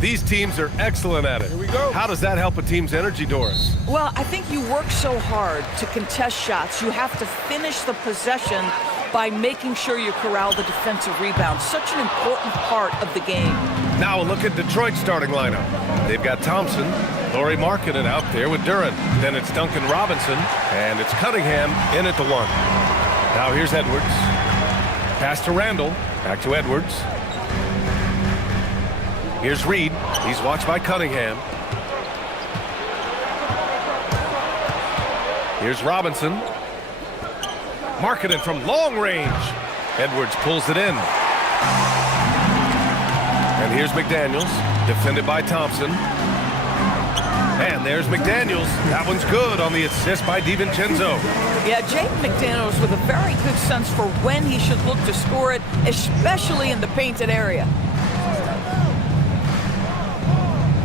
These teams are excellent at it. Here we go. How does that help a team's energy, Doris? Well, I think you work so hard to contest shots. You have to finish the possession by making sure you corral the defensive rebound. Such an important part of the game. Now a look at Detroit's starting lineup. They've got Thompson, Lauri Markkanen out there with Duren. Then it's Duncan Robinson, and it's Cunningham in at the 1. Now here's Edwards. Pass to Randall. Back to Edwards. Here's Reed. He's watched by Cunningham. Here's Robinson. Markkanen from long range. Edwards pulls it in. And here's McDaniels, defended by Thompson. And there's McDaniels. That one's good on the assist by DiVincenzo. Yeah, Jake McDaniels with a very good sense for when he should look to score it, especially in the painted area.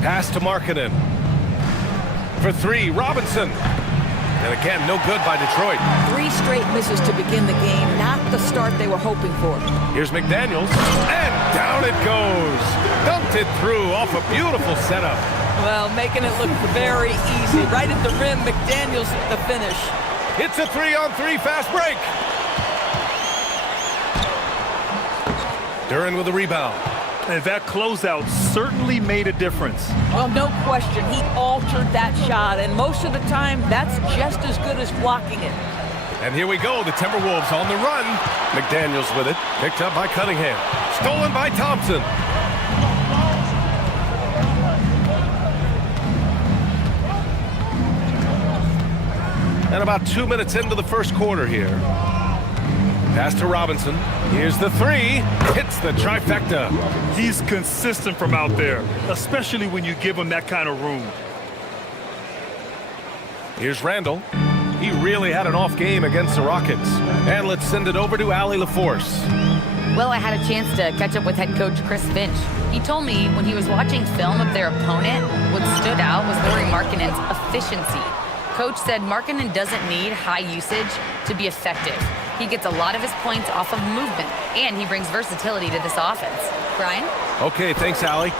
Pass to Markkanen. For 3, Robinson. And again, no good by Detroit. 3 straight misses to begin the game, not the start they were hoping for. Here's McDaniels, and down it goes. Dumped it through off a beautiful setup. Well, making it look very easy. Right at the rim, McDaniels at the finish. It's a 3-on-3 fast break. Duren with a rebound. And that closeout certainly made a difference. Well, no question. He altered that shot, and most of the time, that's just as good as blocking it. And here we go, the Timberwolves on the run. McDaniels with it, picked up by Cunningham. Stolen by Thompson. And about 2 minutes into the first quarter here. Pass to Robinson. Here's the 3. Hits the trifecta. He's consistent from out there, especially when you give him that kind of room. Here's Randall. He really had an off game against the Rockets. And let's send it over to Allie LaForce. Well, I had a chance to catch up with head coach Chris Finch. He told me when he was watching film of their opponent, what stood out was Lauri Markkanen's efficiency. Coach said Markkanen doesn't need high usage to be effective. He gets a lot of his points off of movement, and he brings versatility to this offense. Brian? Okay, thanks, Allie.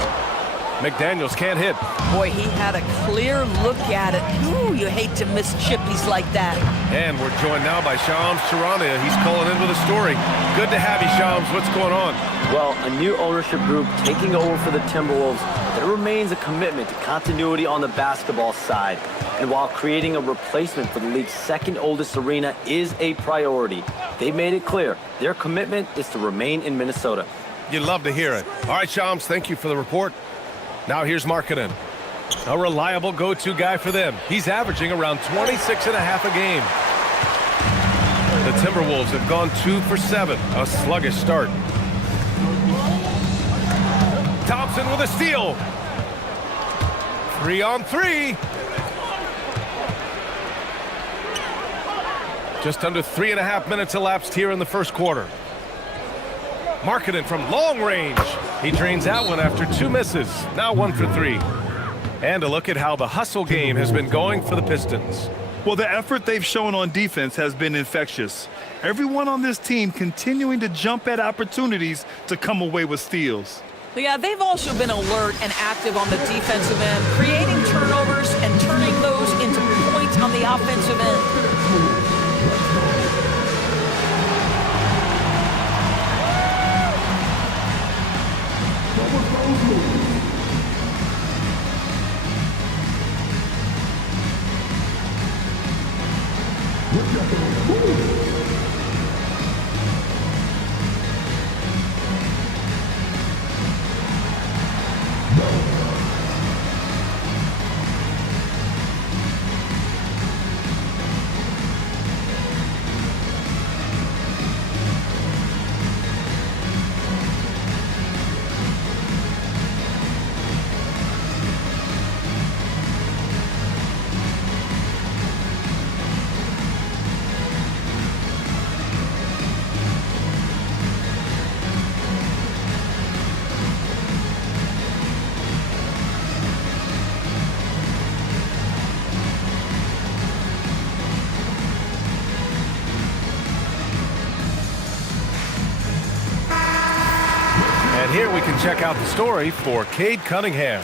McDaniels can't hit. Boy, he had a clear look at it. Ooh, you hate to miss chippies like that. And we're joined now by Shams Charania. He's calling in with a story. Good to have you, Shams. What's going on? Well, a new ownership group taking over for the Timberwolves. There remains a commitment to continuity on the basketball side. And while creating a replacement for the league's second oldest arena is a priority, they made it clear their commitment is to remain in Minnesota. You'd love to hear it. All right, Shams, thank you for the report. Now here's Markkanen. A reliable go-to guy for them. He's averaging around 26.5 a game. The Timberwolves have gone 2 for 7. A sluggish start. Thompson with a steal. 3-on-3. Just under 3.5 minutes elapsed here in the first quarter. Markkanen from long range. He drains that one after 2 misses. Now 1 for 3. And a look at how the hustle game has been going for the Pistons. Well, the effort they've shown on defense has been infectious. Everyone on this team continuing to jump at opportunities to come away with steals. Yeah, they've also been alert and active on the defensive end, creating turnovers and turning those into points on the offensive end. And here we can check out the story for Cade Cunningham.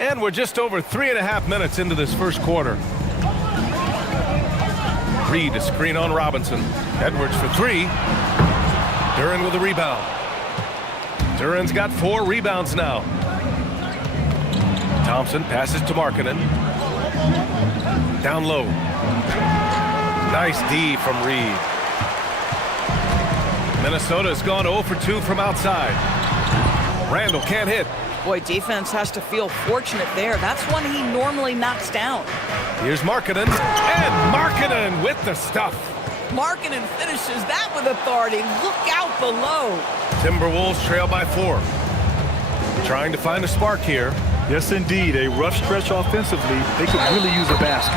And we're just over 3.5 minutes into this first quarter. Reed, a screen on Robinson. Edwards for three. Duren with a rebound. Duren's got 4 rebounds now. Thompson passes to Markkanen. Down low. Nice D from Reed. Minnesota's gone 0 for 2 from outside. Randall can't hit. Boy, defense has to feel fortunate there. That's one he normally knocks down. Here's Markkanen, and Markkanen with the stuff. Markkanen finishes that with authority. Look out below. Timberwolves trail by 4. Trying to find a spark here. Yes, indeed. A rough stretch offensively. They could really use a basket.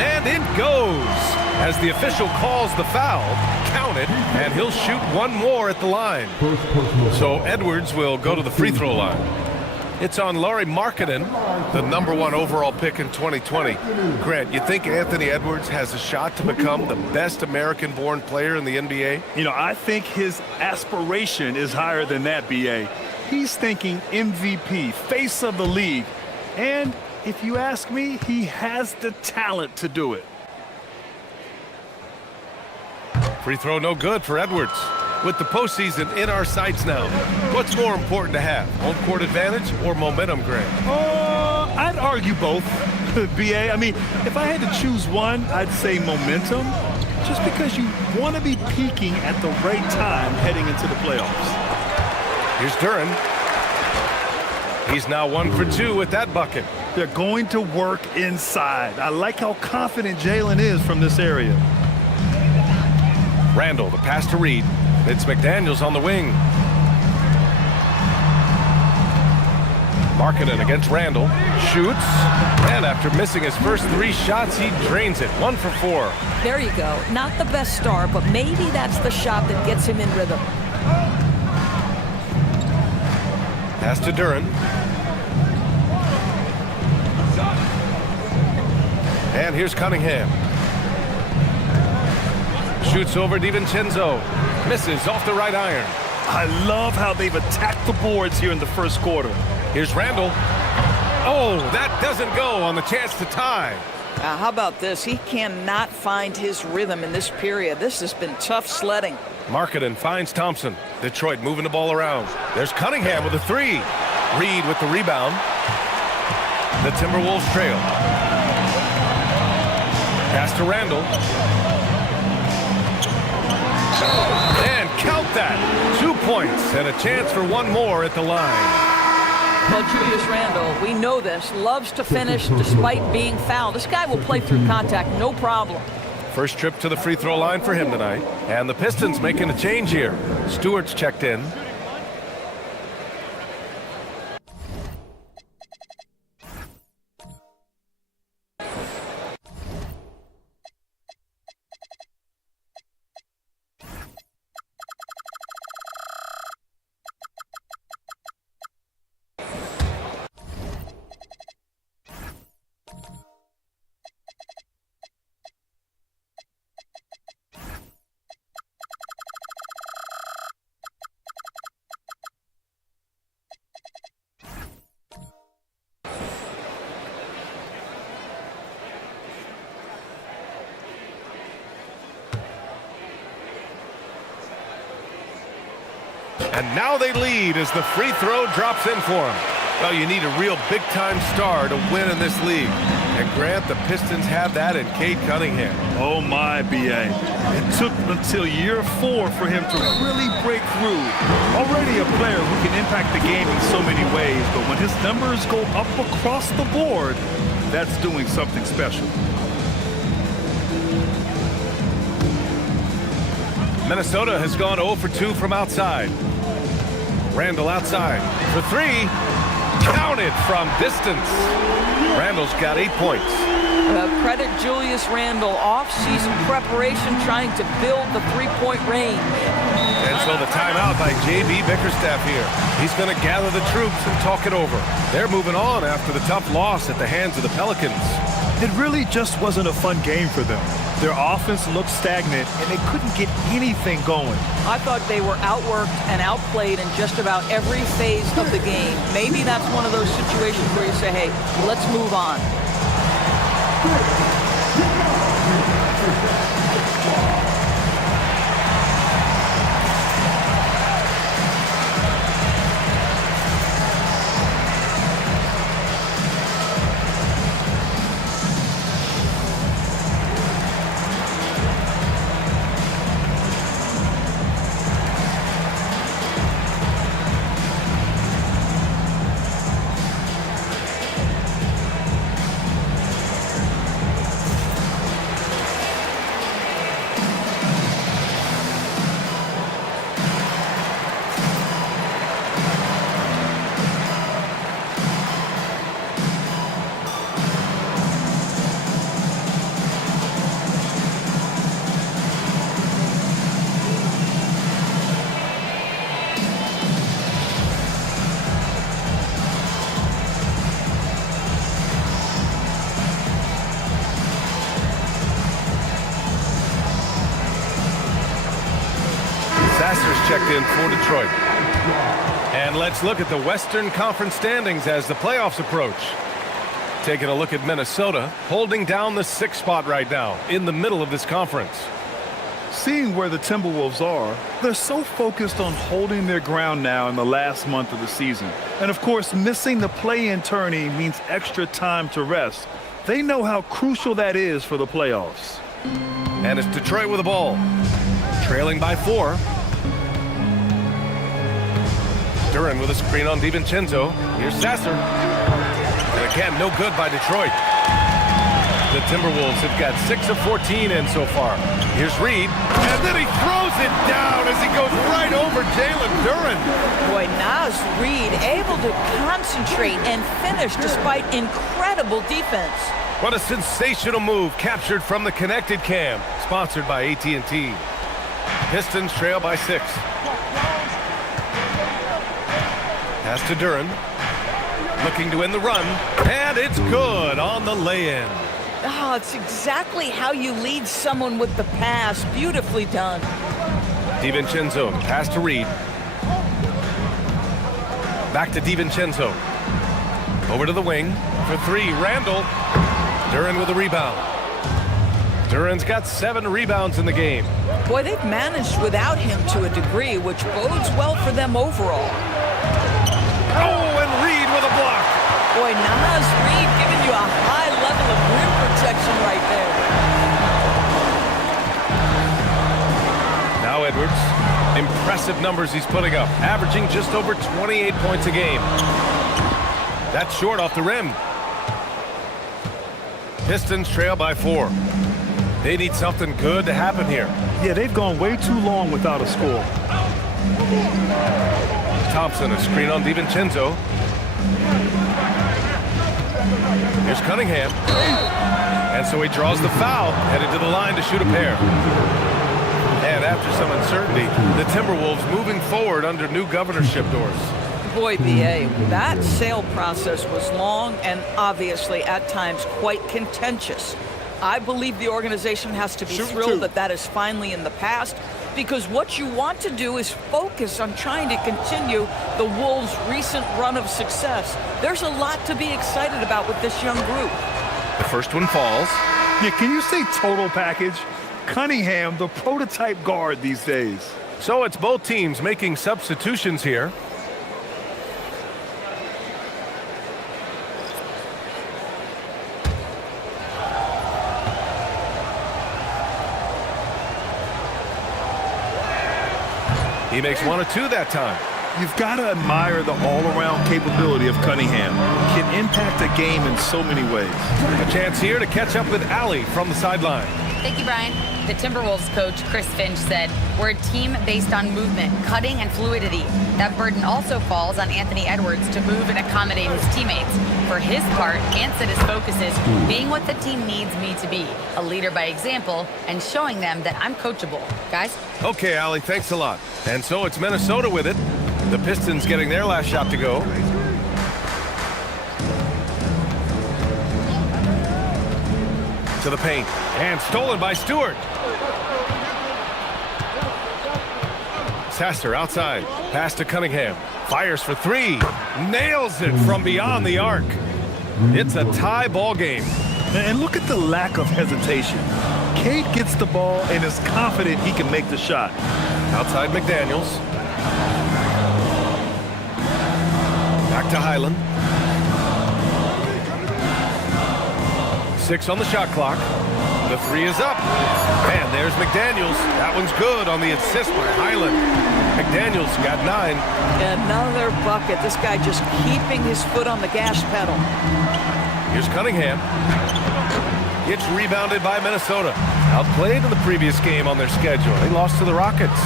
And it goes. As the official calls the foul, counted, and he'll shoot one more at the line. So Edwards will go to the free throw line. It's on Lauri Markkanen, the #1 overall pick in 2020. Grant, you think Anthony Edwards has a shot to become the best American-born player in the NBA? You know, I think his aspiration is higher than that, B.A. He's thinking MVP, face of the league. And if you ask me, he has the talent to do it. Free throw no good for Edwards. With the postseason in our sights now, what's more important to have, home court advantage or momentum, Grant? I'd argue both, B.A. I mean, if I had to choose one, I'd say momentum, just because you want to be peaking at the right time heading into the playoffs. Here's Duren. He's now 1 for 2 with that bucket. They're going to work inside. I like how confident Jalen is from this area. Randall, the pass to Reed. It's McDaniels on the wing. Markkanen against Randall. Shoots. And after missing his first 3 shots, he drains it. 1 for 4. There you go. Not the best start, but maybe that's the shot that gets him in rhythm. Pass to Duren. And here's Cunningham. Shoots over DiVincenzo. Misses off the right iron. I love how they've attacked the boards here in the first quarter. Here's Randall. Oh, that doesn't go on the chance to tie. How about this? He cannot find his rhythm in this period. This has been tough sledding. Markkanen finds Thompson. Detroit moving the ball around. There's Cunningham with a 3. Reed with the rebound. The Timberwolves trail. Pass to Randall. And count that. 2 points and a chance for one more at the line. Well, Julius Randle, we know this, loves to finish despite being fouled. This guy will play through contact, no problem. First trip to the free throw line for him tonight. And the Pistons making a change here. Stewart's checked in. And now they lead as the free throw drops in for them. Well, you need a real big-time star to win in this league. And Grant, the Pistons have that in Cade Cunningham. Oh my, B.A. It took until year 4 for him to really break through. Already a player who can impact the game in so many ways, but when his numbers go up across the board, that's doing something special. Minnesota has gone 0 for 2 from outside. Randall outside for 3. Counted from distance. Randall's got 8 points. Credit Julius Randle, off-season preparation trying to build the three-point range. And so the timeout by J.B. Bickerstaff here. He's going to gather the troops and talk it over. They're moving on after the tough loss at the hands of the Pelicans. It really just wasn't a fun game for them. Their offense looked stagnant, and they couldn't get anything going. I thought they were outworked and outplayed in just about every phase of the game. Maybe that's one of those situations where you say, hey, let's move on. Sasser's checked in for Detroit. And let's look at the Western Conference standings as the playoffs approach. Taking a look at Minnesota, holding down the 6th spot right now in the middle of this conference. Seeing where the Timberwolves are, they're so focused on holding their ground now in the last month of the season. And of course, missing the play-in tourney means extra time to rest. They know how crucial that is for the playoffs. And it's Detroit with the ball. Trailing by 4. Duran with a screen on DiVincenzo. Here's Sasser. And again, no good by Detroit. The Timberwolves have got 6 of 14 in so far. Here's Reed. And then he throws it down as he goes right over Jalen Duran. Boy, Naz Reed able to concentrate and finish despite incredible defense. What a sensational move captured from the connected cam. Sponsored by AT&T. Pistons trail by 6. Pass to Duran. Looking to win the run. And it's good on the lay-in. Oh, it's exactly how you lead someone with the pass. Beautifully done. DiVincenzo, pass to Reed. Back to DiVincenzo. Over to the wing for 3. Randall. Duran with a rebound. Duran's got 7 rebounds in the game. Boy, they've managed without him to a degree, which bodes well for them overall. Oh, and Reed with a block. Boy, Naz Reed giving you a high level of rim protection right there. Now Edwards. Impressive numbers he's putting up, averaging just over 28 points a game. That's short off the rim. Pistons trail by 4. They need something good to happen here. Yeah, they've gone way too long without a score. Thompson, a screen on DiVincenzo. Here's Cunningham. And so he draws the foul, headed to the line to shoot a pair. And after some uncertainty, the Timberwolves moving forward under new governorship doors. Boy, B.A., that sale process was long and obviously at times quite contentious. I believe the organization has to be thrilled that that is finally in the past, because what you want to do is focus on trying to continue the Wolves' recent run of success. There's a lot to be excited about with this young group. The first one falls. Yeah, can you say total package? Cunningham, the prototype guard these days. So it's both teams making substitutions here. He makes 1 of 2 that time. You've got to admire the all-around capability of Cunningham. Can impact a game in so many ways. A chance here to catch up with Allie from the sideline. Thank you, Brian. The Timberwolves coach, Chris Finch, said, "We're a team based on movement, cutting, and fluidity. That burden also falls on Anthony Edwards to move and accommodate his teammates. For his part, Ant said his focus is being what the team needs me to be, a leader by example, and showing them that I'm coachable." Guys? Okay, Allie, thanks a lot. And so it's Minnesota with it. The Pistons getting their last shot to go. To the paint. And stolen by Stewart. Sasser outside. Pass to Cunningham. Fires for three. Nails it from beyond the arc. It's a tie ball game. And look at the lack of hesitation. Cade gets the ball and is confident he can make the shot. Outside McDaniels. Back to Highland. 6 on the shot clock. The three is up. And there's McDaniels. That one's good on the assist by Highland. McDaniels got 9. Another bucket. This guy just keeping his foot on the gas pedal. Here's Cunningham. It's rebounded by Minnesota. Outplayed in the previous game on their schedule. They lost to the Rockets.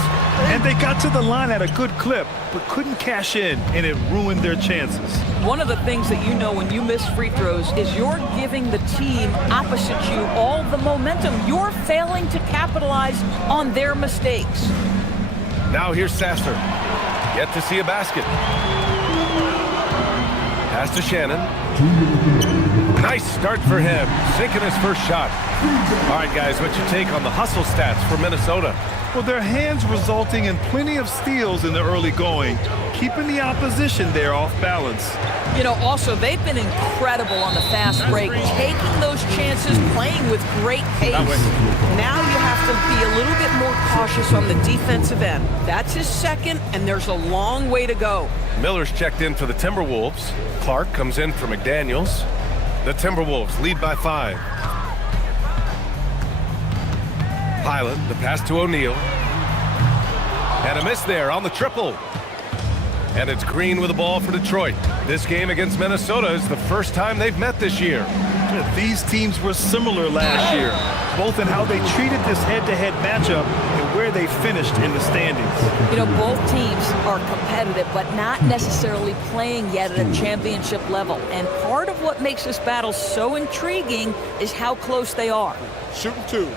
And they got to the line at a good clip, but couldn't cash in, and it ruined their chances. One of the things that you know when you miss free throws is you're giving the team opposite you all the momentum. You're failing to capitalize on their mistakes. Now here's Sasser. Yet to see a basket. Pass to Shannon. Nice start for him. Sinking his first shot. All right, guys, what's your take on the hustle stats for Minnesota? Well, their hands resulting in plenty of steals in the early going, keeping the opposition there off balance. You know, also, they've been incredible on the fast break, taking those chances, playing with great pace. Now you have to be a little bit more cautious on the defensive end. That's his second, and there's a long way to go. Miller's checked in for the Timberwolves. Clark comes in for McDaniels. The Timberwolves lead by 5. Highland, the pass to O'Neal. And a miss there on the triple. And it's Green with the ball for Detroit. This game against Minnesota is the first time they've met this year. These teams were similar last year, both in how they treated this head-to-head matchup and where they finished in the standings. You know, both teams are competitive, but not necessarily playing yet at a championship level. And part of what makes this battle so intriguing is how close they are. Shooting 2.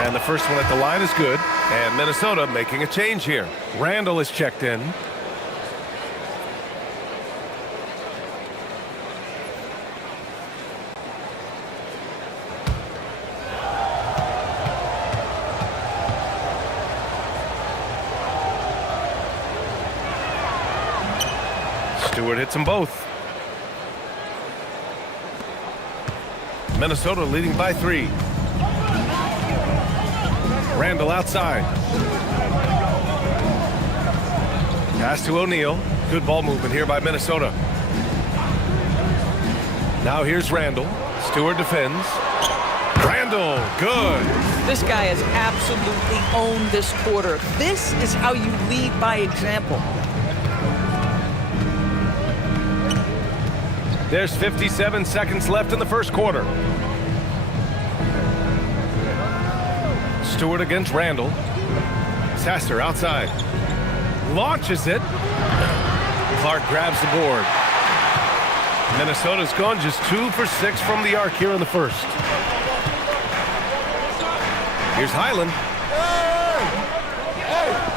And the first one at the line is good. And Minnesota making a change here. Randall is checked in. Stewart hits them both. Minnesota leading by 3. Randall outside. Pass to O'Neal. Good ball movement here by Minnesota. Now here's Randall. Stewart defends. Randall, good. This guy has absolutely owned this quarter. This is how you lead by example. There's 57 seconds left in the first quarter. Stewart against Randall. Sasser outside. Launches it. Clark grabs the board. Minnesota's gone just 2 for 6 from the arc here in the first. Here's Highland.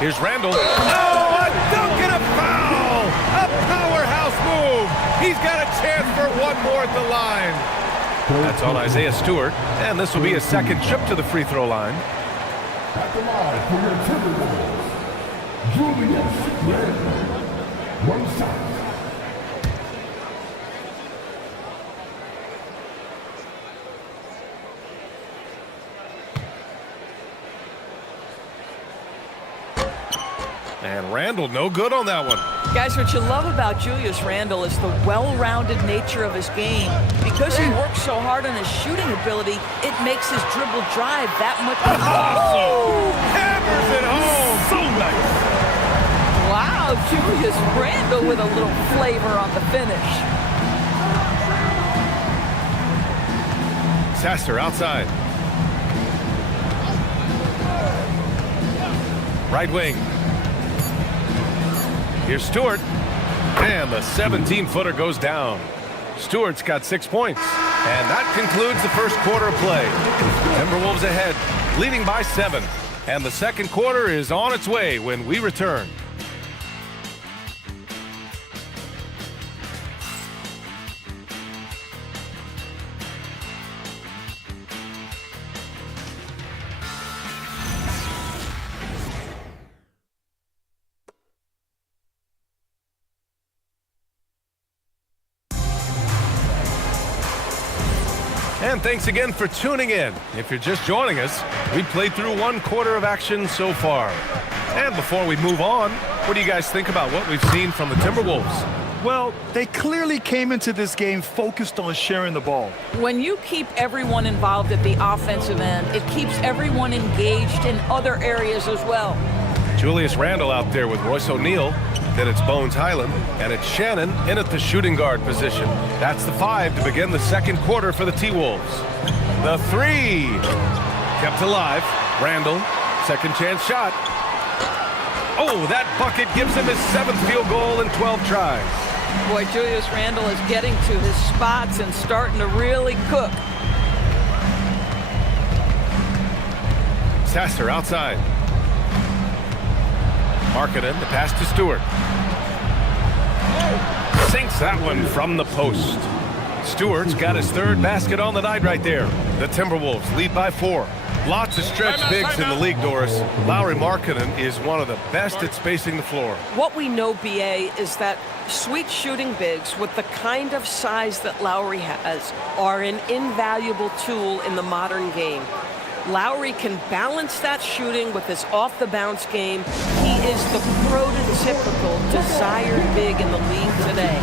Here's Randall. Oh, a dunk and a foul! A powerhouse move! He's got a chance for one more at the line. That's on Isaiah Stewart, and this will be his second trip to the free throw line. At the line for your Timberwolves, Julius Randle. 1 shot. And Randall, no good on that one. Guys, what you love about Julius Randle is the well-rounded nature of his game. Because he works so hard on his shooting ability, it makes his dribble drive that much more. Oh! Hammers it home! So nice. Oh, Julius Randle with a little flavor on the finish. Sasser outside. Right wing. Here's Stewart. And the 17-footer goes down. Stewart's got 6 points. And that concludes the first quarter of play. Timberwolves ahead, leading by 7. And the second quarter is on its way when we return. And thanks again for tuning in. If you're just joining us, we played through 1 quarter of action so far. And before we move on, what do you guys think about what we've seen from the Timberwolves? Well, they clearly came into this game focused on sharing the ball. When you keep everyone involved at the offensive end, it keeps everyone engaged in other areas as well. Julius Randle out there with Royce O'Neal. Then it's Bones Highland, and it's Shannon in at the shooting guard position. That's the 5 to begin the second quarter for the T-Wolves. The 3 kept alive. Randle, second chance shot. Oh, that bucket gives him his 7th field goal in 12 tries. Boy, Julius Randle is getting to his spots and starting to really cook. Sasser outside. Markkanen, the pass to Stewart. Sinks that one from the post. Stewart's got his 3rd basket on the night right there. The Timberwolves lead by 4. Lots of stretch bigs in the league, Doris. Lauri Markkanen is one of the best at spacing the floor. What we know, BA, is that sweet shooting bigs with the kind of size that Lauri has are an invaluable tool in the modern game. Lauri can balance that shooting with his off-the-bounce game. He is the prototypical desired big in the league today.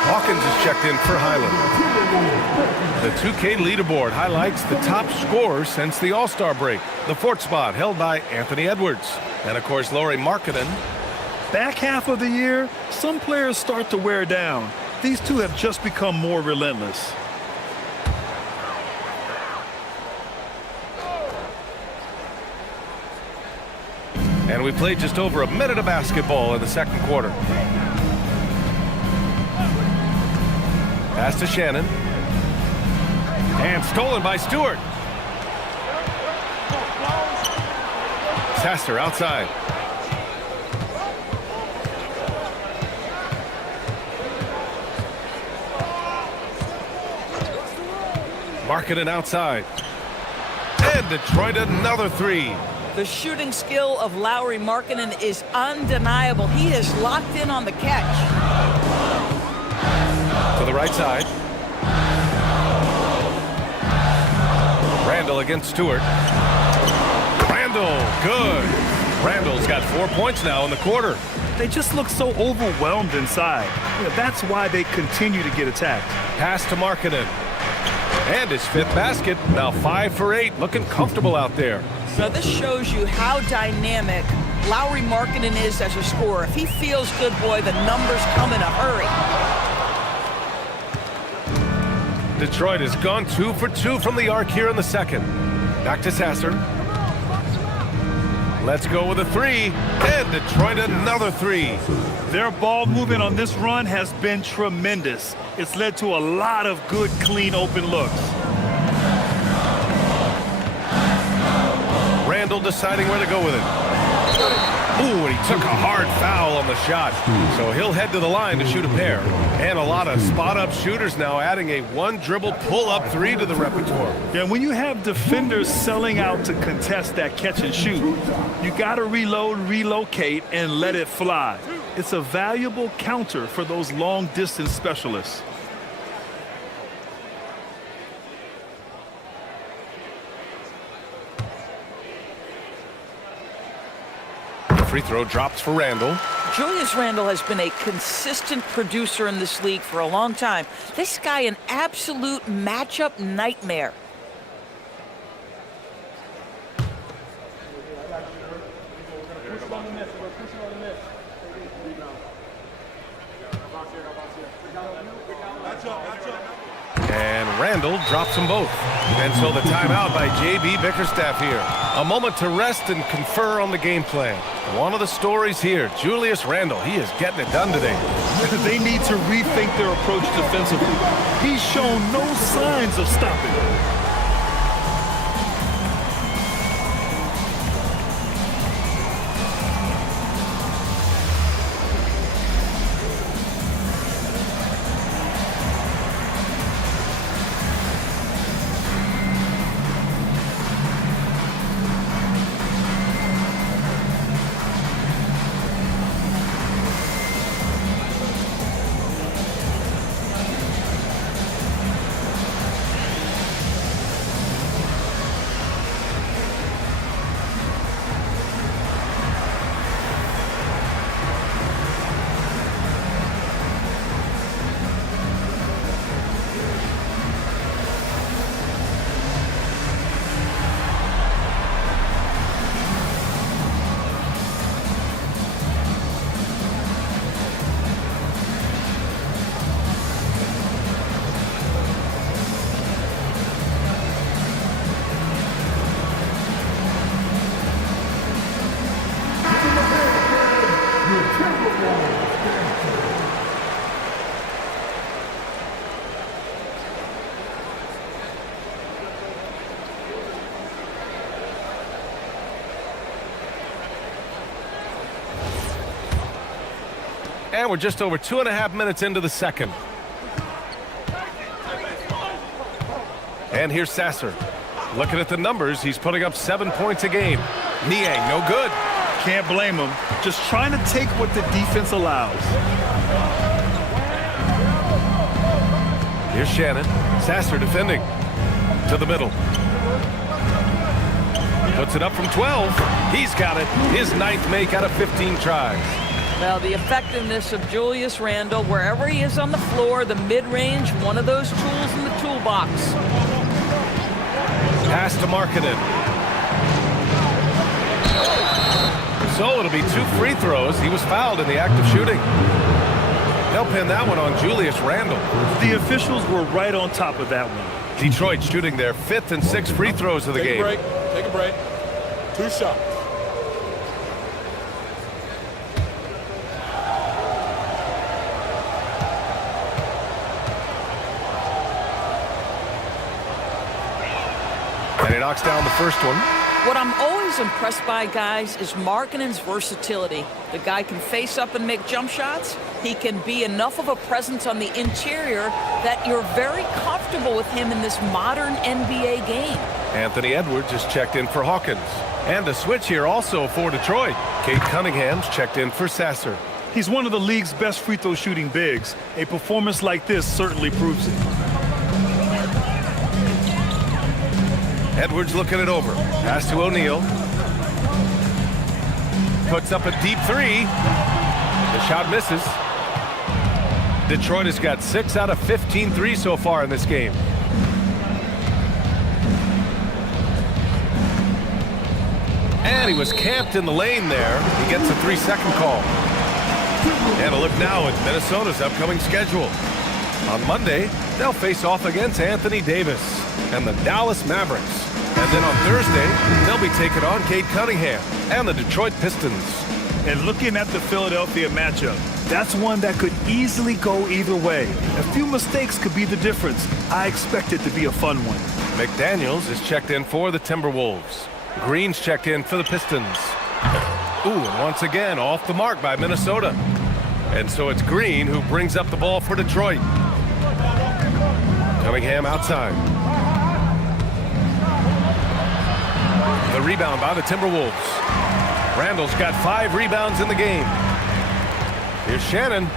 Hawkins is checked in for Highland. The 2K leaderboard highlights the top scorers since the All-Star break. The 4th spot held by Anthony Edwards. And, of course, Lauri Markkanen. Back half of the year, some players start to wear down. These two have just become more relentless. And we played just over a minute of basketball in the second quarter. Pass to Shannon. And stolen by Stewart. Sasser outside. Markkanen outside. And Detroit another 3. The shooting skill of Lauri Markkanen is undeniable. He is locked in on the catch. To the right side. Randle against Stewart. Randle, good. Randle's got 4 points now in the quarter. They just look so overwhelmed inside. That's why they continue to get attacked. Pass to Markkanen. And his 5th basket, now 5 for 8, looking comfortable out there. Now this shows you how dynamic Lauri Markkanen is as a scorer. If he feels good, boy, the numbers come in a hurry. Detroit has gone 2 for 2 from the arc here in the second. Back to Sasser. Let's go with a 3. And Detroit another 3. Their ball movement on this run has been tremendous. It's led to a lot of good, clean, open looks. Randall deciding where to go with it. Ooh, and he took a hard foul on the shot. So he'll head to the line to shoot a pair. And a lot of spot-up shooters now adding a one-dribble pull-up 3 to the repertoire. Yeah, when you have defenders selling out to contest that catch and shoot, you got to reload, relocate, and let it fly. It's a valuable counter for those long-distance specialists. Free throw drops for Randall. Julius Randle has been a consistent producer in this league for a long time. This guy, an absolute matchup nightmare. And Randall drops them both. And so the timeout by J.B. Bickerstaff here. A moment to rest and confer on the game plan. One of the stories here, Julius Randle, he is getting it done today. They need to rethink their approach defensively. He's shown no signs of stopping. And we're just over 2.5 minutes into the second. And here's Sasser. Looking at the numbers, he's putting up 7 points a game. Niang, no good. Can't blame him. Just trying to take what the defense allows. Here's Shannon. Sasser defending. To the middle. Puts it up from 12. He's got it. His 9th make out of 15 tries. Now, the effectiveness of Julius Randle, wherever he is on the floor, the mid-range, one of those tools in the toolbox. Pass to Markkanen. So it'll be 2 free throws. He was fouled in the act of shooting. They'll pin that one on Julius Randle. The officials were right on top of that one. Detroit shooting their 5th and 6th free throws of the game. Take a break. 2 shots. And he knocks down the first one. What I'm always impressed by, guys, is Markkanen's versatility. The guy can face up and make jump shots. He can be enough of a presence on the interior that you're very comfortable with him in this modern NBA game. Anthony Edwards is checked in for Hawkins. And a switch here also for Detroit. Kate Cunningham's checked in for Sasser. He's one of the league's best free throw shooting bigs. A performance like this certainly proves it. Edwards looking it over. Pass to O'Neal. Puts up a deep 3. The shot misses. Detroit has got 6 out of 15 threes so far in this game. And he was camped in the lane there. He gets a 3-second call. And a look now at Minnesota's upcoming schedule. On Monday, they'll face off against Anthony Davis and the Dallas Mavericks. And then on Thursday, they'll be taking on Cade Cunningham and the Detroit Pistons. And looking at the Philadelphia matchup, that's one that could easily go either way. A few mistakes could be the difference. I expect it to be a fun one. McDaniels is checked in for the Timberwolves. Green's checked in for the Pistons. Ooh, and once again, off the mark by Minnesota. And so it's Green who brings up the ball for Detroit. Cunningham outside. The rebound by the Timberwolves. Randall's got 5 rebounds in the game. Here's Shannon.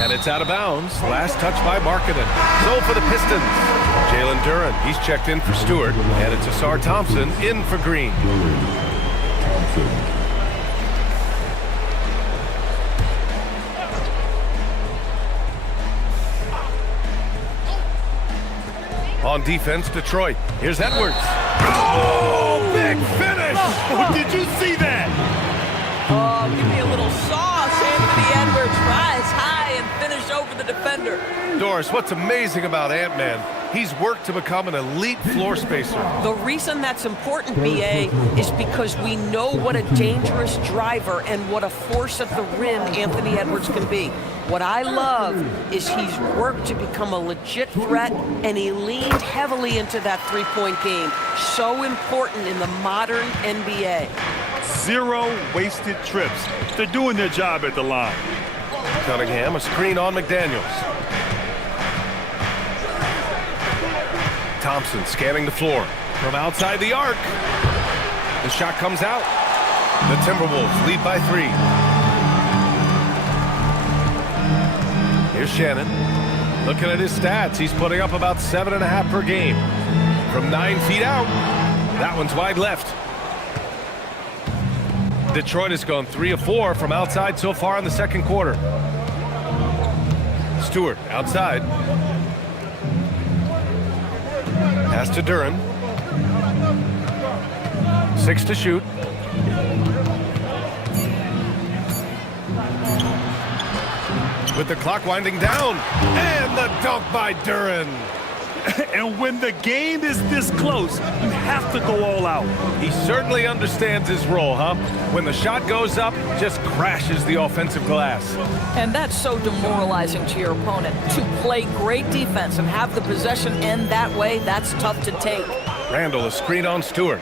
And it's out of bounds. Last touch by Markkanen. So for the Pistons, Jalen Duren, he's checked in for Stewart. And it's Asar Thompson in for Green. On defense, Detroit. Here's Edwards. Oh, big finish! Oh, did you see that? Oh, give me a little sauce. Anthony Edwards rise high and finish over the defender. Doris, what's amazing about Ant-Man, he's worked to become an elite floor spacer. The reason that's important, BA, is because we know what a dangerous driver and what a force at the rim Anthony Edwards can be. What I love is he's worked to become a legit threat, and he leaned heavily into that three-point game. So important in the modern NBA. 0 wasted trips. They're doing their job at the line. Cunningham, a screen on McDaniels. Thompson scanning the floor from outside the arc. The shot comes out. The Timberwolves lead by 3. Here's Shannon. Looking at his stats, he's putting up about 7.5 per game. From 9 feet out, that one's wide left. Detroit has gone 3 of 4 from outside so far in the second quarter. Stewart outside. Pass to Duren. 6 to shoot. With the clock winding down. And the dunk by Duren. And when the game is this close, you have to go all out. He certainly understands his role, huh? When the shot goes up, just crashes the offensive glass. And that's so demoralizing to your opponent. To play great defense and have the possession end that way, that's tough to take. Randall, a screen on Stewart.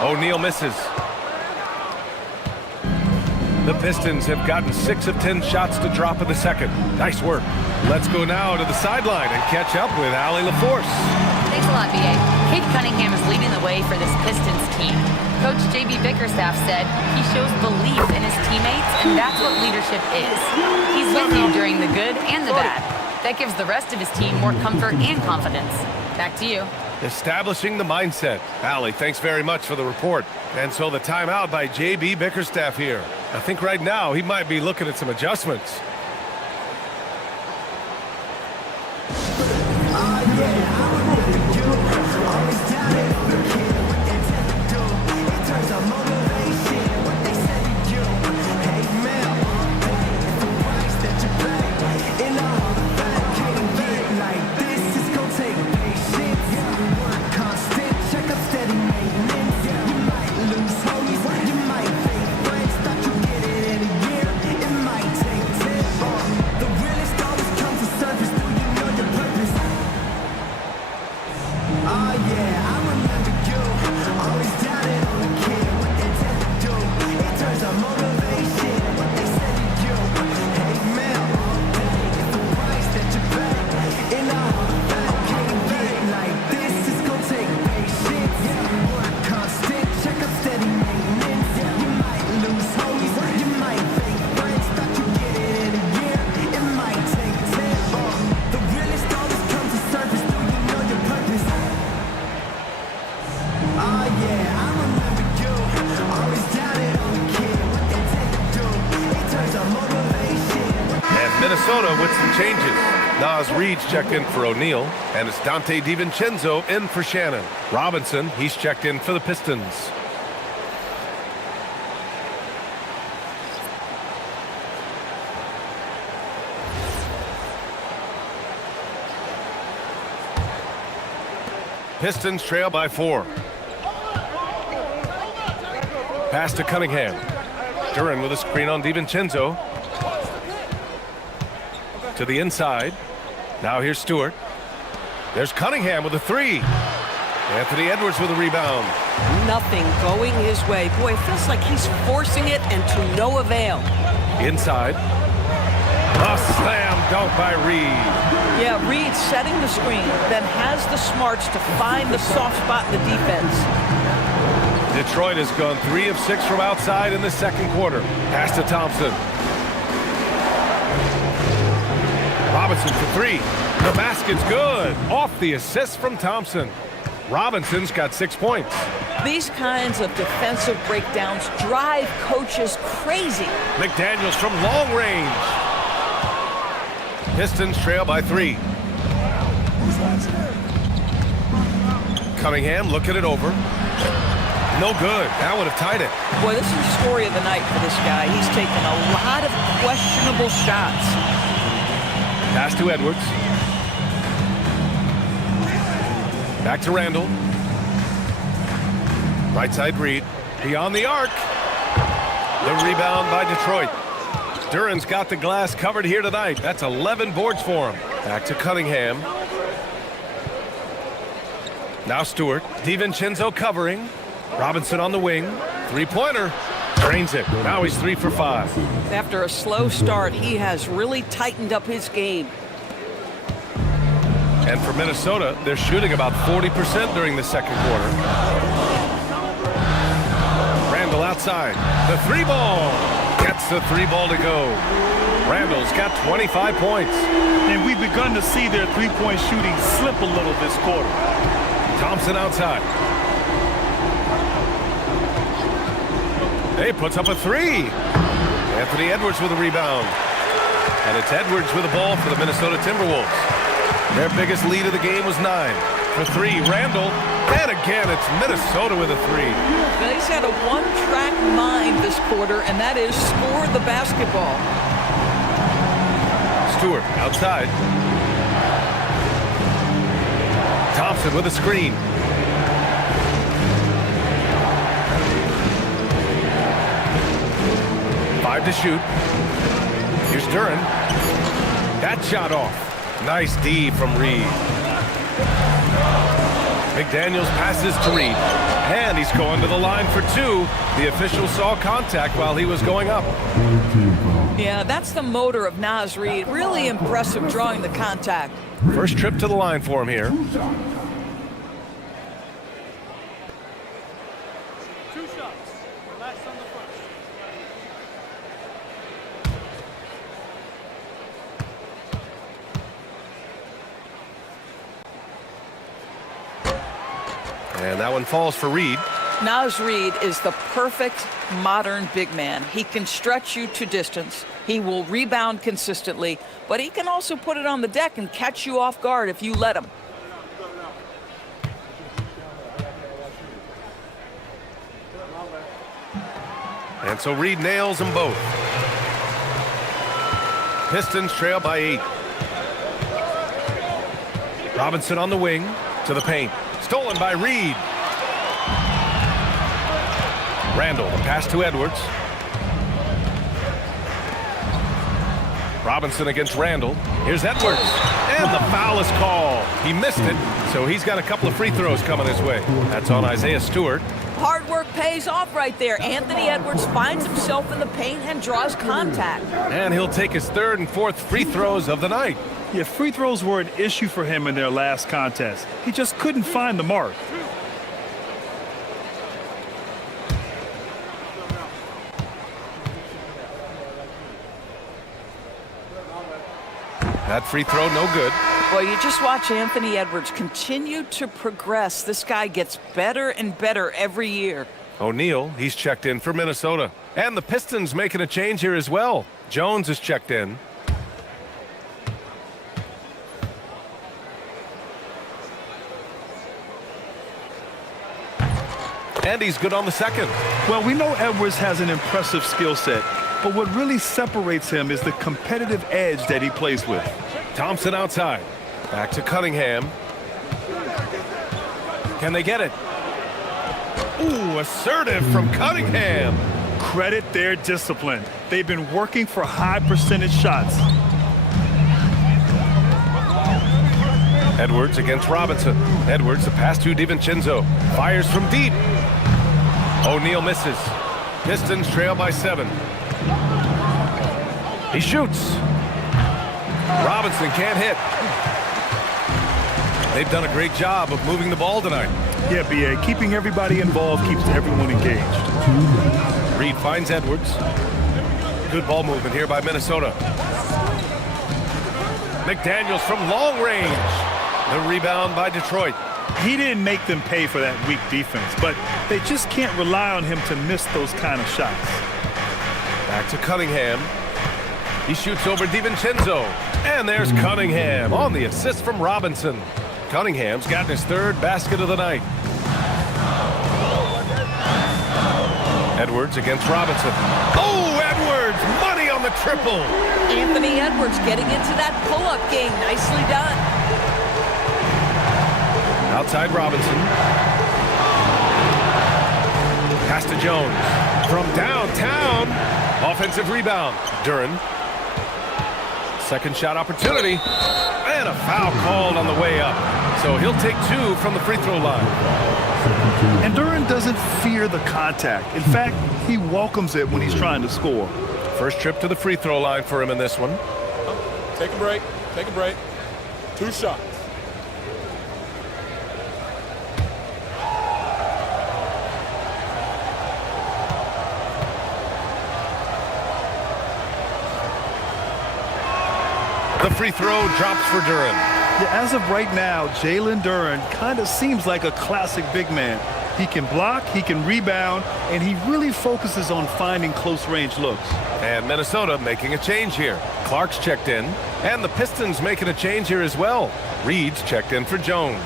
O'Neal misses. The Pistons have gotten 6 of 10 shots to drop in the second. Nice work. Let's go now to the sideline and catch up with Allie LaForce. Thanks a lot, B.A. Cade Cunningham is leading the way for this Pistons team. Coach J.B. Bickerstaff said he shows belief in his teammates, and that's what leadership is. He's with you during the good and the bad. That gives the rest of his team more comfort and confidence. Back to you. Establishing the mindset. Allie, thanks very much for the report. And so the timeout by J.B. Bickerstaff here. I think right now he might be looking at some adjustments. Minnesota with some changes. Naz Reid's checked in for O'Neal, and it's Dante DiVincenzo in for Shannon. Robinson, he's checked in for the Pistons. Pistons trail by 4. Pass to Cunningham. Duran with a screen on DiVincenzo. To the inside. Now here's Stewart. There's Cunningham with a 3. Anthony Edwards with a rebound. Nothing going his way. Boy, it feels like he's forcing it and to no avail. Inside. A slam dunk by Reed. Yeah, Reed setting the screen, then has the smarts to find the soft spot in the defense. Detroit has gone 3 of 6 from outside in the second quarter. Pass to Thompson. Robinson for 3. The basket's good. Off the assist from Thompson. Robinson's got 6 points. These kinds of defensive breakdowns drive coaches crazy. McDaniels from long range. Pistons trail by 3. Cunningham looking it over. No good. That would have tied it. Boy, this is the story of the night for this guy. He's taken a lot of questionable shots. Pass to Edwards. Back to Randall. Right side Reed. Beyond the arc. The rebound by Detroit. Duran's got the glass covered here tonight. That's 11 boards for him. Back to Cunningham. Now Stewart. DiVincenzo covering. Robinson on the wing. 3-pointer. Drains it. Now he's 3 for 5. After a slow start, he has really tightened up his game. And for Minnesota, they're shooting about 40% during the second quarter. Randall outside. The 3-ball. Gets the 3-ball to go. Randall's got 25 points. And we've begun to see their three-point shooting slip a little this quarter. Thompson outside. He puts up a 3. Anthony Edwards with a rebound. And it's Edwards with the ball for the Minnesota Timberwolves. Their biggest lead of the game was 9. For 3, Randall. And again, it's Minnesota with a 3. Now, he's had a one-track mind this quarter, and that is score the basketball. Stewart outside. Thompson with a screen. Five to shoot. Here's Duran. That shot off. Nice D from Reed. McDaniels passes to Reed. And he's going to the line for 2. The official saw contact while he was going up. Yeah, that's the motor of Naz Reed. Really impressive drawing the contact. First trip to the line for him here. And that one falls for Reed. Naz Reed is the perfect modern big man. He can stretch you to distance. He will rebound consistently, but he can also put it on the deck and catch you off guard if you let him. And so Reed nails them both. Pistons trail by 8. Robinson on the wing to the paint. Stolen by Reed. Randall, the pass to Edwards. Robinson against Randall. Here's Edwards. And the foul is called. He missed it, so he's got a couple of free throws coming his way. That's on Isaiah Stewart. Hard work pays off right there. Anthony Edwards finds himself in the paint and draws contact. And he'll take his 3rd and 4th free throws of the night. Yeah, free throws were an issue for him in their last contest. He just couldn't find the mark. That free throw, no good. Well, you just watch Anthony Edwards continue to progress. This guy gets better and better every year. O'Neal, he's checked in for Minnesota. And the Pistons making a change here as well. Jones is checked in. And he's good on the second. Well, we know Edwards has an impressive skill set, but what really separates him is the competitive edge that he plays with. Thompson outside. Back to Cunningham. Can they get it? Ooh, assertive from Cunningham. Credit their discipline. They've been working for high percentage shots. Edwards against Robinson. Edwards, the pass to DiVincenzo. Fires from deep. O'Neal misses. Pistons trail by 7. He shoots. Robinson can't hit. They've done a great job of moving the ball tonight. Yeah, B.A., keeping everybody involved keeps everyone engaged. Reed finds Edwards. Good ball movement here by Minnesota. McDaniels from long range. The rebound by Detroit. He didn't make them pay for that weak defense, but they just can't rely on him to miss those kind of shots. Back to Cunningham. He shoots over DiVincenzo. And there's Cunningham on the assist from Robinson. Cunningham's gotten his 3rd basket of the night. Edwards against Robinson. Oh, Edwards! Money on the triple! Anthony Edwards getting into that pull-up game. Nicely done. Outside Robinson. Pass to Jones. From downtown. Offensive rebound. Duren. Second shot opportunity. And a foul called on the way up. So he'll take 2 from the free throw line. And Duren doesn't fear the contact. In fact, he welcomes it when he's trying to score. First trip to the free throw line for him in this one. Take a break. Take a break. 2 shots. The free throw drops for Duren. Yeah, as of right now, Jalen Duren kind of seems like a classic big man. He can block, he can rebound, and he really focuses on finding close-range looks. And Minnesota making a change here. Clark's checked in, and the Pistons making a change here as well. Reed's checked in for Jones.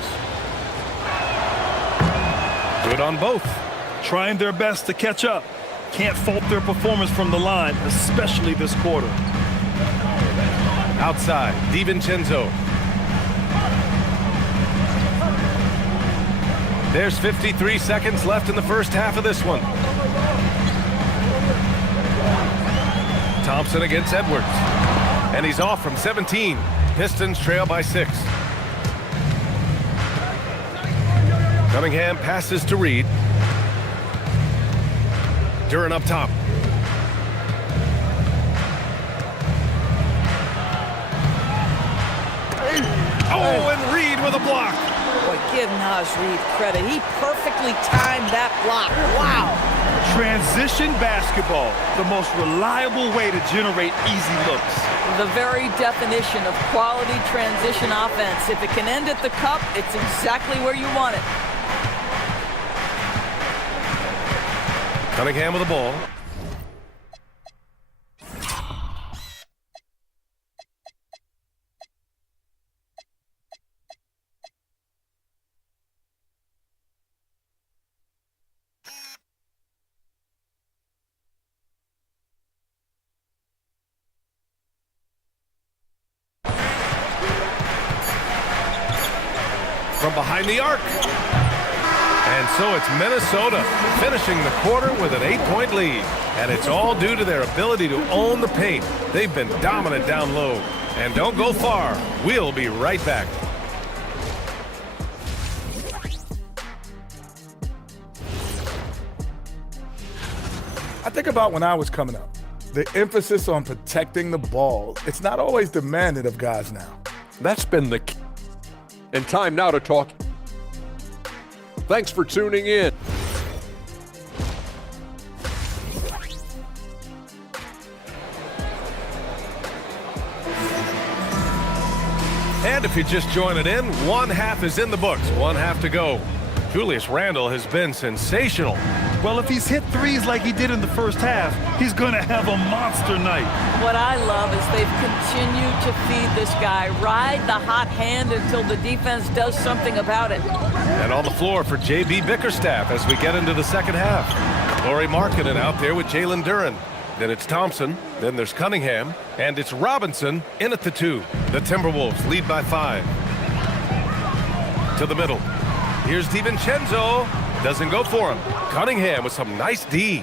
Good on both. Trying their best to catch up. Can't fault their performance from the line, especially this quarter. Outside, DiVincenzo. There's 53 seconds left in the first half of this one. Thompson against Edwards. And he's off from 17. Pistons trail by 6. Cunningham passes to Reed. Duren up top. Oh, and Reed with a block. Boy, give Naz Reed credit. He perfectly timed that block. Wow. Transition basketball, the most reliable way to generate easy looks. The very definition of quality transition offense. If it can end at the cup, it's exactly where you want it. Cunningham with the ball. From behind the arc. And so it's Minnesota finishing the quarter with an 8-point lead. And it's all due to their ability to own the paint. They've been dominant down low. And don't go far. We'll be right back. I think about when I was coming up. The emphasis on protecting the ball. It's not always demanded of guys now. That's been the key. And time now to talk. Thanks for tuning in. And if you're just joining in, one half is in the books, one half to go. Julius Randle has been sensational. Well, if he's hit threes like he did in the first half, he's going to have a monster night. What I love is they've continued to feed this guy. Ride the hot hand until the defense does something about it. And on the floor for J.B. Bickerstaff as we get into the second half. Lauri Markkanen out there with Jalen Duren. Then it's Thompson, then there's Cunningham, and it's Robinson in at the 2. The Timberwolves lead by 5. To the middle. Here's DiVincenzo. Doesn't go for him. Cunningham with some nice D.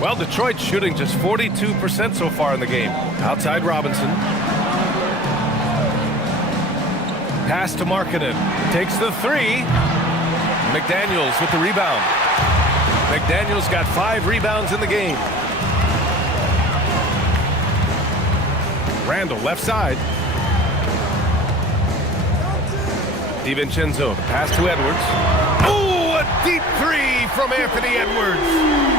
Well, Detroit's shooting just 42% so far in the game. Outside Robinson. Pass to Markkanen. Takes the three. McDaniels with the rebound. McDaniels got 5 rebounds in the game. Randall left side. DiVincenzo, the pass to Edwards. Oh, a deep three from Anthony Edwards.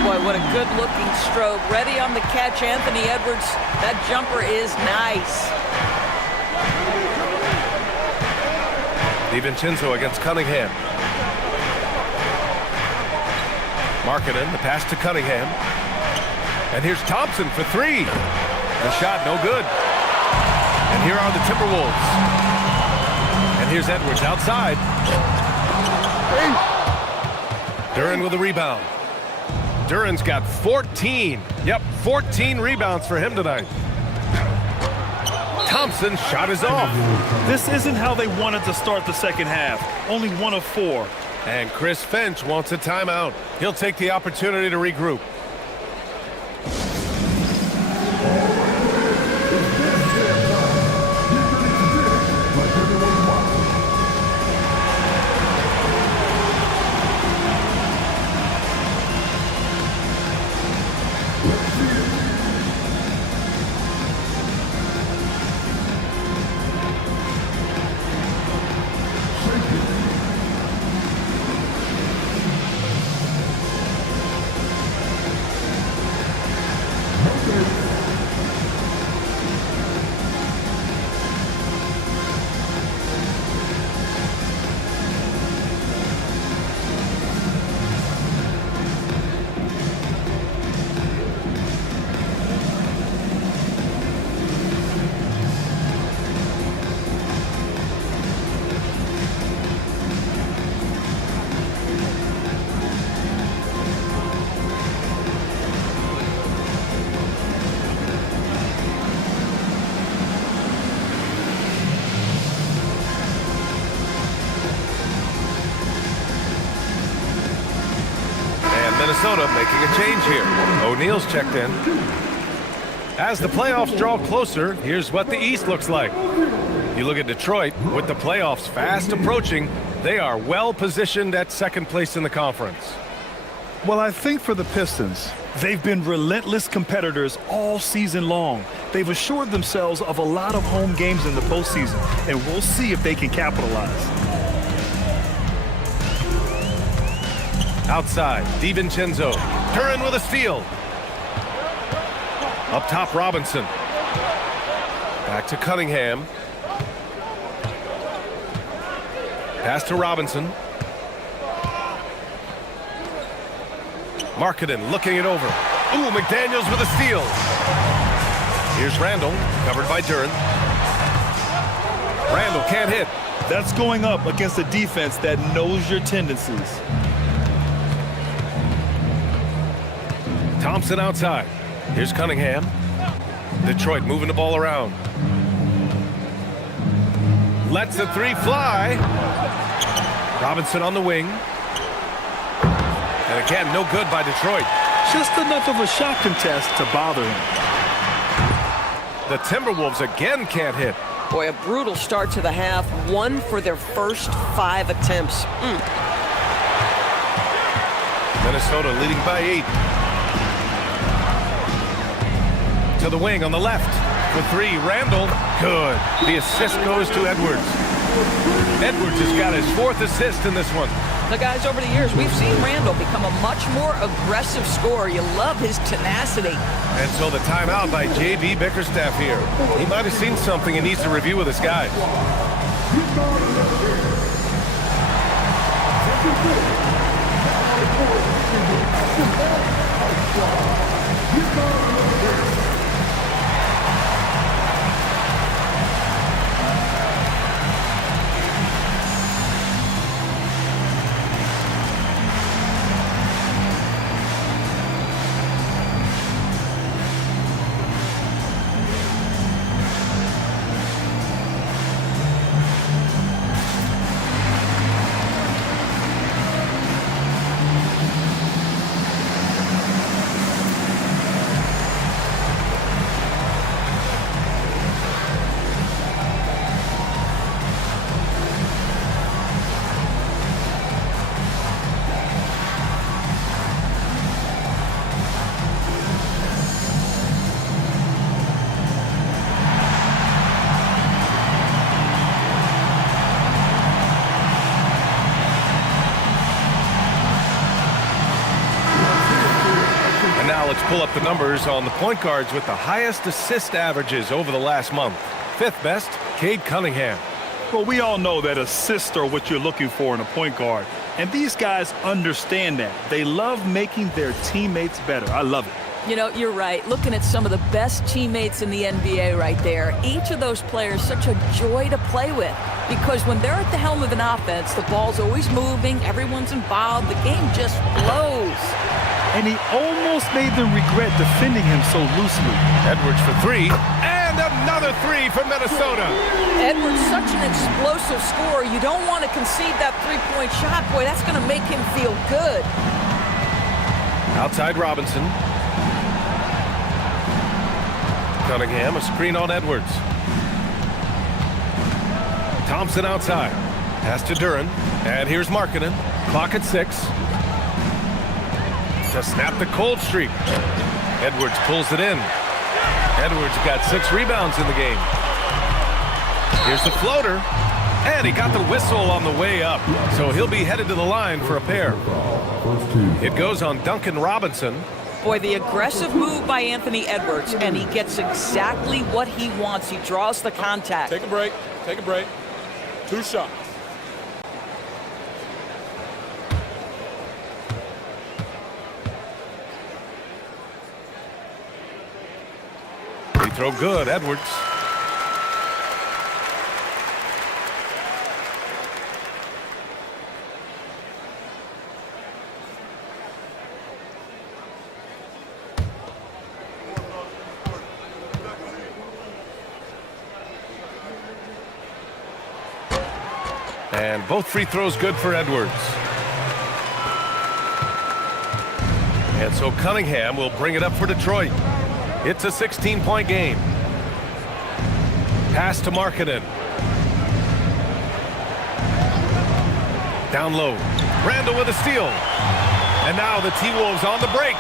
Boy, what a good-looking stroke. Ready on the catch, Anthony Edwards. That jumper is nice. DiVincenzo against Cunningham. Markkanen, the pass to Cunningham. And here's Thompson for 3. The shot no good. And here are the Timberwolves. And here's Edwards outside. Duren with a rebound. Duren's got 14. Yep, 14 rebounds for him tonight. Thompson's shot is off. This isn't how they wanted to start the second half. Only 1 of 4. And Chris Finch wants a timeout. He'll take the opportunity to regroup. Minnesota making a change here. O'Neal's checked in. As the playoffs draw closer, here's what the East looks like. You look at Detroit, with the playoffs fast approaching, they are well positioned at second place in the conference. Well, I think for the Pistons, they've been relentless competitors all season long. They've assured themselves of a lot of home games in the postseason, and we'll see if they can capitalize. Outside, DiVincenzo. Duren with a steal. Up top, Robinson. Back to Cunningham. Pass to Robinson. Markkanen looking it over. Ooh, McDaniels with a steal. Here's Randall, covered by Duren. Randall can't hit. That's going up against a defense that knows your tendencies. Thompson outside. Here's Cunningham. Detroit moving the ball around. Lets the three fly. Robinson on the wing. And again, no good by Detroit. Just enough of a shot contest to bother him. The Timberwolves again can't hit. Boy, a brutal start to the half. 1 for their first 5 attempts. Minnesota leading by 8. To the wing on the left. For 3, Randall. Good. The assist goes to Edwards. Edwards has got his 4th assist in this one. The guys, over the years, we've seen Randall become a much more aggressive scorer. You love his tenacity. And so the timeout by J.B. Bickerstaff here. He might have seen something he needs to review with his guys. pull up the numbers on the point guards with the highest assist averages over the last month. Fifth best, Cade Cunningham. Well, we all know that assists are what you're looking for in a point guard. And these guys understand that. They love making their teammates better. I love it. You know, you're right. Looking at some of the best teammates in the NBA right there, each of those players such a joy to play with. Because when they're at the helm of an offense, the ball's always moving, everyone's involved, the game just flows. And he almost made them regret defending him so loosely. Edwards for three, and another three for Minnesota. Edwards, such an explosive scorer. You don't want to concede that three-point shot. Boy, that's going to make him feel good. Outside Robinson. Cunningham, a screen on Edwards. Thompson outside. Pass to Duren. And here's Markkanen. Clock at 6. To snap the cold streak. Edwards pulls it in. Edwards got 6 rebounds in the game. Here's the floater. And he got the whistle on the way up. So he'll be headed to the line for a pair. It goes on Duncan Robinson. Boy, the aggressive move by Anthony Edwards, and he gets exactly what he wants. He draws the contact. Take a break. Take a break. 2 shots. Free throw good, Edwards. And both free throws good for Edwards. And so Cunningham will bring it up for Detroit. It's a 16-point game. Pass to Markkanen. Down low. Randall with a steal. And now the T-Wolves on the break.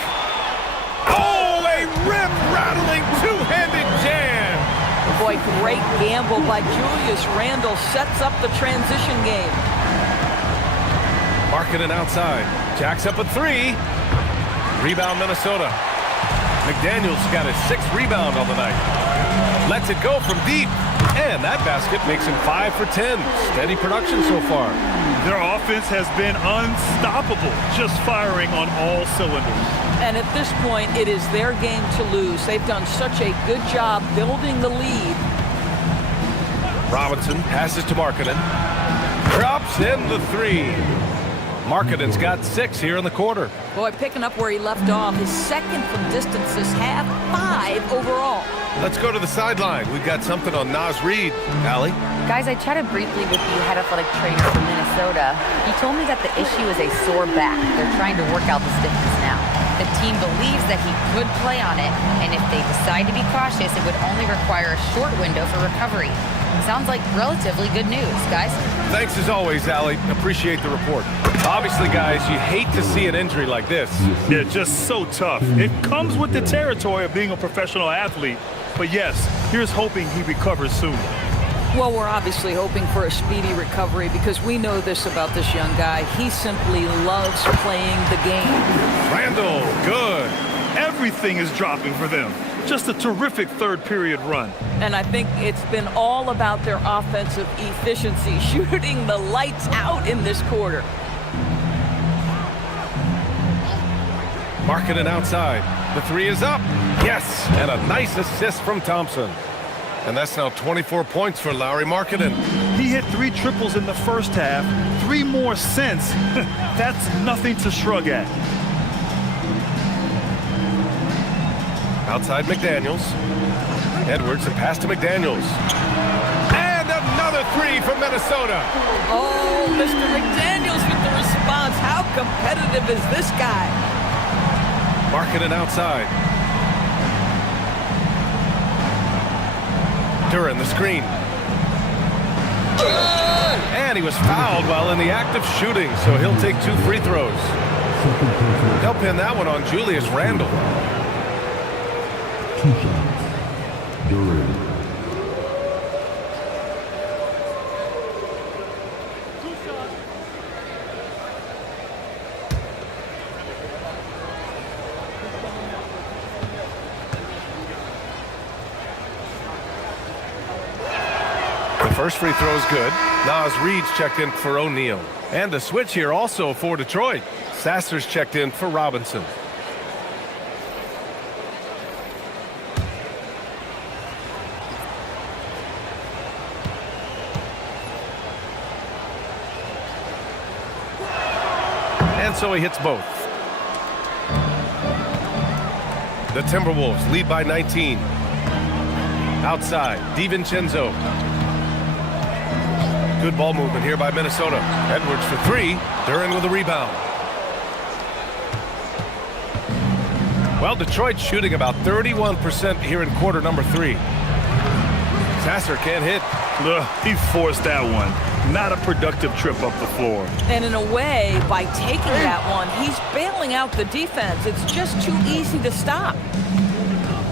Oh, a rim-rattling two-handed jam. Boy, great gamble by Julius Randle. Sets up the transition game. Markkanen outside. Jacks up a 3. Rebound Minnesota. McDaniels got his 6th rebound on the night. Lets it go from deep. And that basket makes him 5 for 10. Steady production so far. Their offense has been unstoppable, just firing on all cylinders. And at this point, it is their game to lose. They've done such a good job building the lead. Robinson passes to Markkanen. Drops in the 3. Markkanen's got 6 here in the quarter. Boy, picking up where he left off. His second from distance this half, 5 overall. Let's go to the sideline. We've got something on Naz Reid. Allie? Guys, I chatted briefly with the head athletic trainer from Minnesota. He told me that the issue is a sore back. They're trying to work out the stiffness now. The team believes that he could play on it, and if they decide to be cautious, it would only require a short window for recovery. Sounds like relatively good news, guys. Thanks as always, Allie. Appreciate the report. Obviously, guys, you hate to see an injury like this. Yeah, just so tough. It comes with the territory of being a professional athlete. But yes, here's hoping he recovers soon. Well, we're obviously hoping for a speedy recovery because we know this about this young guy. He simply loves playing the game. Randall, good. Everything is dropping for them. Just a terrific third period run. And I think it's been all about their offensive efficiency, shooting the lights out in this quarter. Markkanen outside. The 3 is up. Yes, and a nice assist from Thompson. And that's now 24 points for Lauri Markkanen. He hit 3 triples in the first half, 3 more since. That's nothing to shrug at. Outside McDaniels. Edwards, a pass to McDaniels. And another 3 from Minnesota. Oh, Mr. McDaniels with the response. How competitive is this guy? Markkanen outside. Duren, the screen. And he was fouled while in the act of shooting, so he'll take 2 free throws. They'll pin that one on Julius Randle. 2 shots. Duren. The first free throw is good. Nas Reed's checked in for O'Neal. And a switch here also for Detroit. Sasser's checked in for Robinson. And so he hits both. The Timberwolves lead by 19. Outside, DiVincenzo. Good ball movement here by Minnesota. Edwards for three. Duren with a rebound. Well, Detroit's shooting about 31% here in quarter number 3. Sasser can't hit. He forced that one. Not a productive trip up the floor. And in a way, by taking that one, he's bailing out the defense. It's just too easy to stop.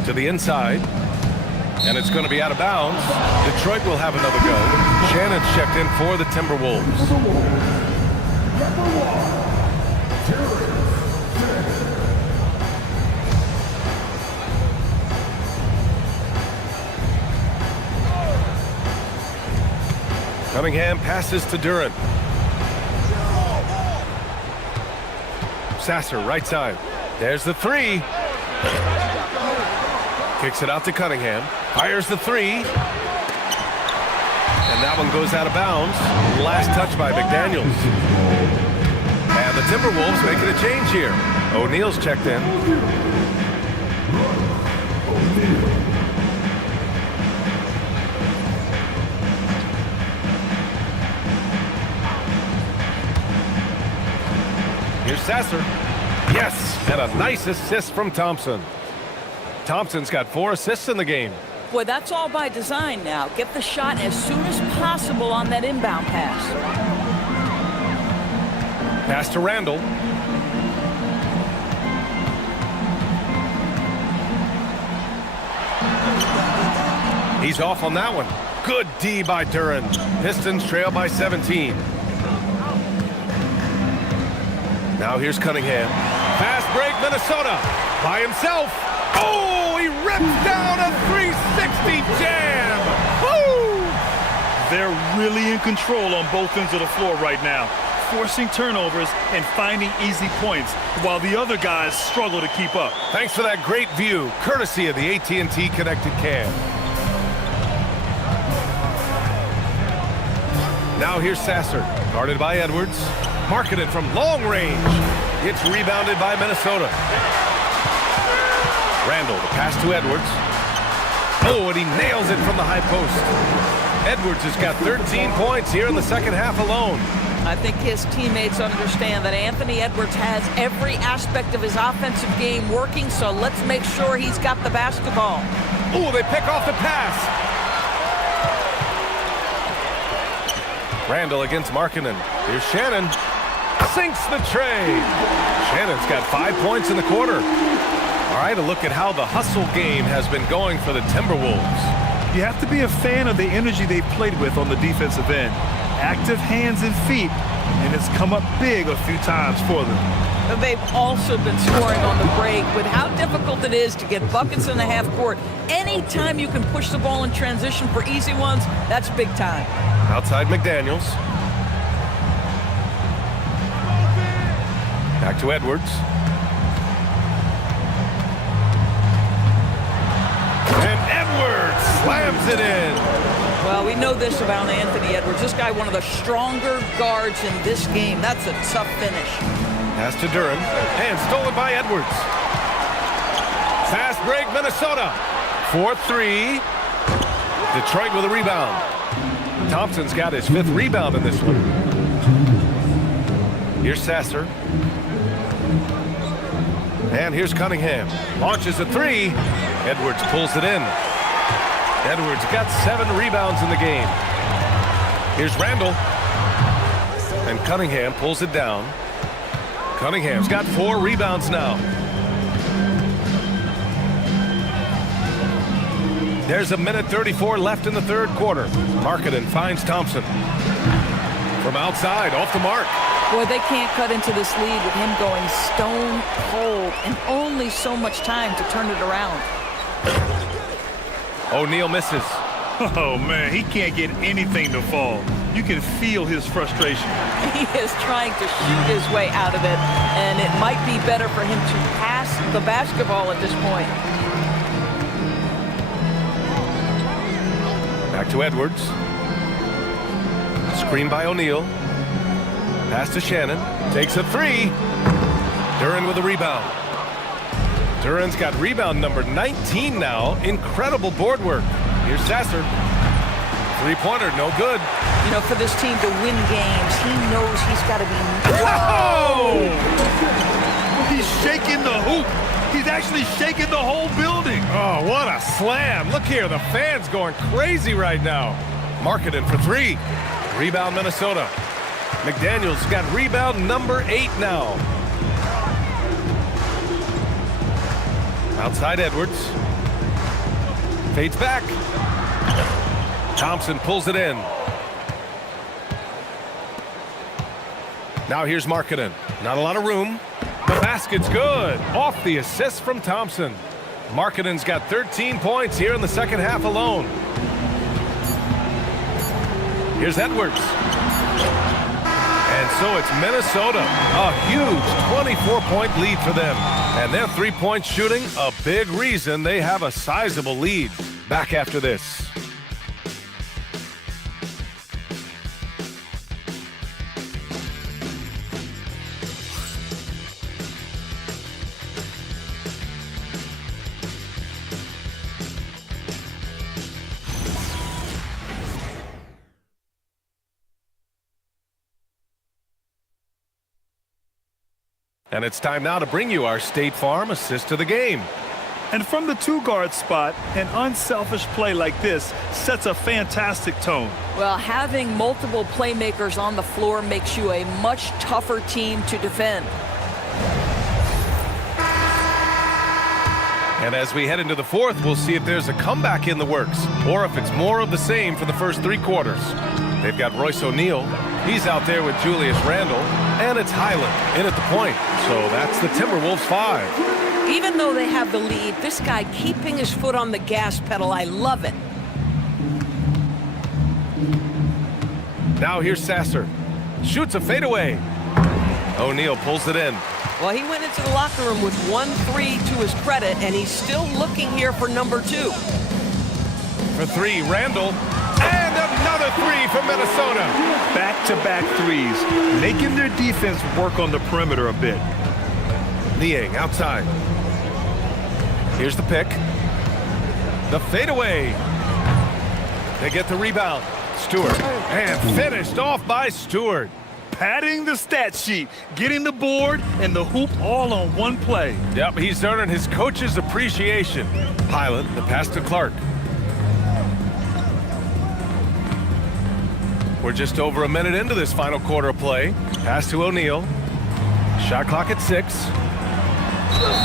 To the inside. And it's going to be out of bounds. Detroit will have another go. Shannon's checked in for the Timberwolves. Cunningham passes to Duren. Sasser, right side. There's the three. Kicks it out to Cunningham. Fires the three. And that one goes out of bounds. Last touch by McDaniels. And the Timberwolves making a change here. O'Neal's checked in. Here's Sasser. Yes, and a nice assist from Thompson. Thompson's got 4 assists in the game. Boy, that's all by design now. Get the shot as soon as possible on that inbound pass. Pass to Randall. He's off on that one. Good D by Duren. Pistons trail by 17. Now here's Cunningham. Fast break, Minnesota. By himself. Oh, he rips down a 360 jam. Woo! They're really in control on both ends of the floor right now, forcing turnovers and finding easy points while the other guys struggle to keep up. Thanks for that great view, courtesy of the AT&T Connected Cam. Now here's Sasser, guarded by Edwards. Marketed from long range. It's rebounded by Minnesota. Randall, the pass to Edwards. Oh, and he nails it from the high post. Edwards has got 13 points here in the second half alone. I think his teammates understand that Anthony Edwards has every aspect of his offensive game working, so let's make sure he's got the basketball. Oh, they pick off the pass. Randall against Markkanen. Here's Shannon. Sinks the tray. Shannon's got 5 points in the quarter. All right, a look at how the hustle game has been going for the Timberwolves. You have to be a fan of the energy they've played with on the defensive end. Active hands and feet, and it's come up big a few times for them. They've also been scoring on the break. With how difficult it is to get buckets in the half court, anytime you can push the ball in transition for easy ones, that's big time. Outside McDaniels. Back to Edwards. And Edwards slams it in. Well, we know this about Anthony Edwards. This guy, one of the stronger guards in this game. That's a tough finish. Pass to Duren. And stolen by Edwards. Fast break, Minnesota. 4-3. Detroit with a rebound. Thompson's got his 5th rebound in this one. Here's Sasser. And here's Cunningham. Launches a 3. Edwards pulls it in. Edwards got 7 rebounds in the game. Here's Randall. And Cunningham pulls it down. Cunningham's got 4 rebounds now. There's a minute 34 left in the third quarter. Markkanen finds Thompson. From outside, off the mark. Boy, they can't cut into this lead with him going stone cold and only so much time to turn it around. O'Neal misses. Oh, man, he can't get anything to fall. You can feel his frustration. He is trying to shoot his way out of it, and it might be better for him to pass the basketball at this point. Back to Edwards. Screen by O'Neal. Pass to Shannon. Takes a three. Duren with a rebound. Duren's got rebound number 19 now. Incredible board work. Here's Sasser. Three-pointer, no good. You know, for this team to win games, he knows he's got to be... Whoa! He's shaking the hoop. He's actually shaking the whole building. Oh, what a slam. Look here, the fans going crazy right now. Markkanen for three. Rebound, Minnesota. McDaniels got rebound number 8 now. Outside Edwards. Fades back. Thompson pulls it in. Now here's Markkanen. Not a lot of room. The basket's good. Off the assist from Thompson. Markkanen's got 13 points here in the second half alone. Here's Edwards. And so it's Minnesota. A huge 24-point lead for them. And their three-point shooting, a big reason they have a sizable lead. Back after this. And it's time now to bring you our State Farm assist to the game. And from the two-guard spot, an unselfish play like this sets a fantastic tone. Well, having multiple playmakers on the floor makes you a much tougher team to defend. And as we head into the fourth, we'll see if there's a comeback in the works or if it's more of the same for the first 3 quarters. They've got Royce O'Neal. He's out there with Julius Randle. And it's Highland in at the point. So that's the Timberwolves 5. Even though they have the lead, this guy keeping his foot on the gas pedal, I love it. Now here's Sasser. Shoots a fadeaway. O'Neal pulls it in. Well, he went into the locker room with 1 3 to his credit, and he's still looking here for number 2. For 3, Randle. And another 3 from Minnesota. Back-to-back threes, making their defense work on the perimeter a bit. Niang outside. Here's the pick. The fadeaway. They get the rebound. Stewart. And finished off by Stewart. Padding the stat sheet, getting the board and the hoop all on one play. Yep, he's earning his coach's appreciation. Highland, the pass to Clark. We're just over a minute into this final quarter of play. Pass to O'Neal. Shot clock at 6.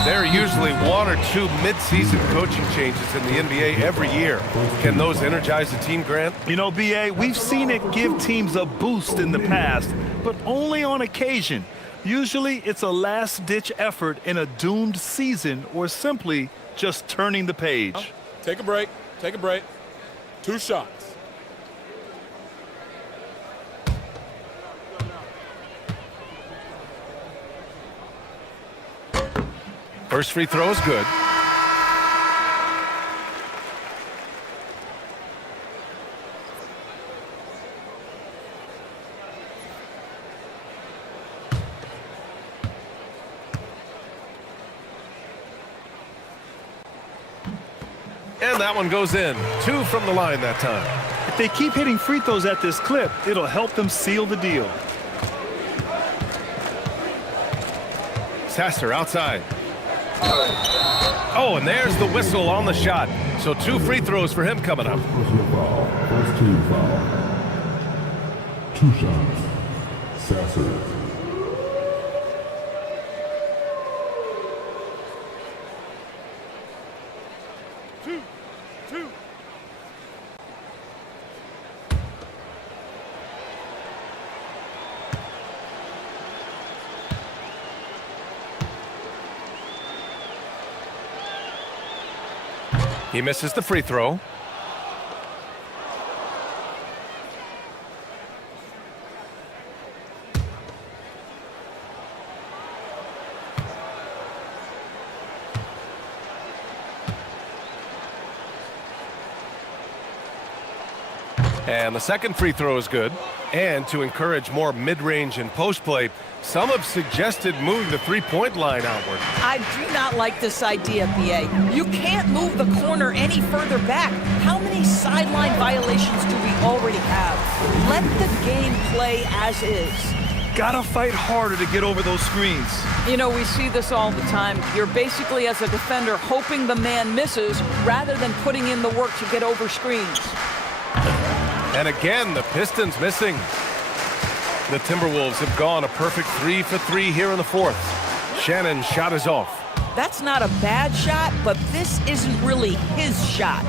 There are usually 1 or 2 mid-season coaching changes in the NBA every year. Can those energize the team, Grant? You know, B.A., we've seen it give teams a boost in the past, but only on occasion. Usually it's a last-ditch effort in a doomed season or simply just turning the page. Take a break. Take a break. 2 shots. First free throw is good. And that one goes in. 2 from the line that time. If they keep hitting free throws at this clip, it'll help them seal the deal. Sasser outside. Oh, and there's the whistle on the shot. So 2 free throws for him coming up. Personal foul. First team foul. 2 shots. Sasser. He misses the free throw. And the second free throw is good. And to encourage more mid-range and post play, some have suggested moving the three-point line outward. I do not like this idea, BA. You can't move the corner any further back. How many sideline violations do we already have? Let the game play as is. Gotta fight harder to get over those screens. You know, we see this all the time. You're basically, as a defender, hoping the man misses rather than putting in the work to get over screens. And again, the Pistons missing. The Timberwolves have gone a perfect 3 for 3 here in the fourth. Shannon's shot is off. That's not a bad shot, but this isn't really his shot.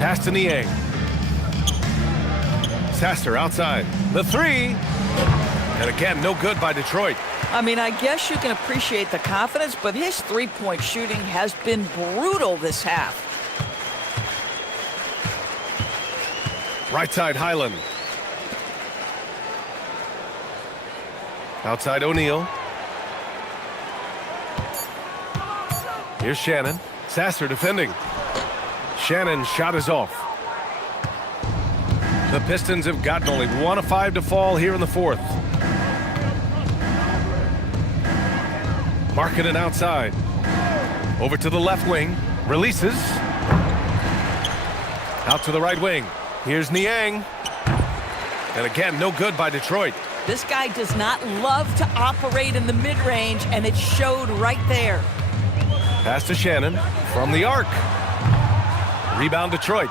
Pass to Niang. Sasser outside. The three. And again, no good by Detroit. I mean, I guess you can appreciate the confidence, but his three-point shooting has been brutal this half. Right side, Highland. Outside, O'Neal. Here's Shannon. Sasser defending. Shannon's shot is off. The Pistons have gotten only 1 of 5 to fall here in the fourth. Markkanen outside. Over to the left wing. Releases. Out to the right wing. Here's Niang. And again, no good by Detroit. This guy does not love to operate in the mid-range, and it showed right there. Pass to Shannon from the arc. Rebound Detroit.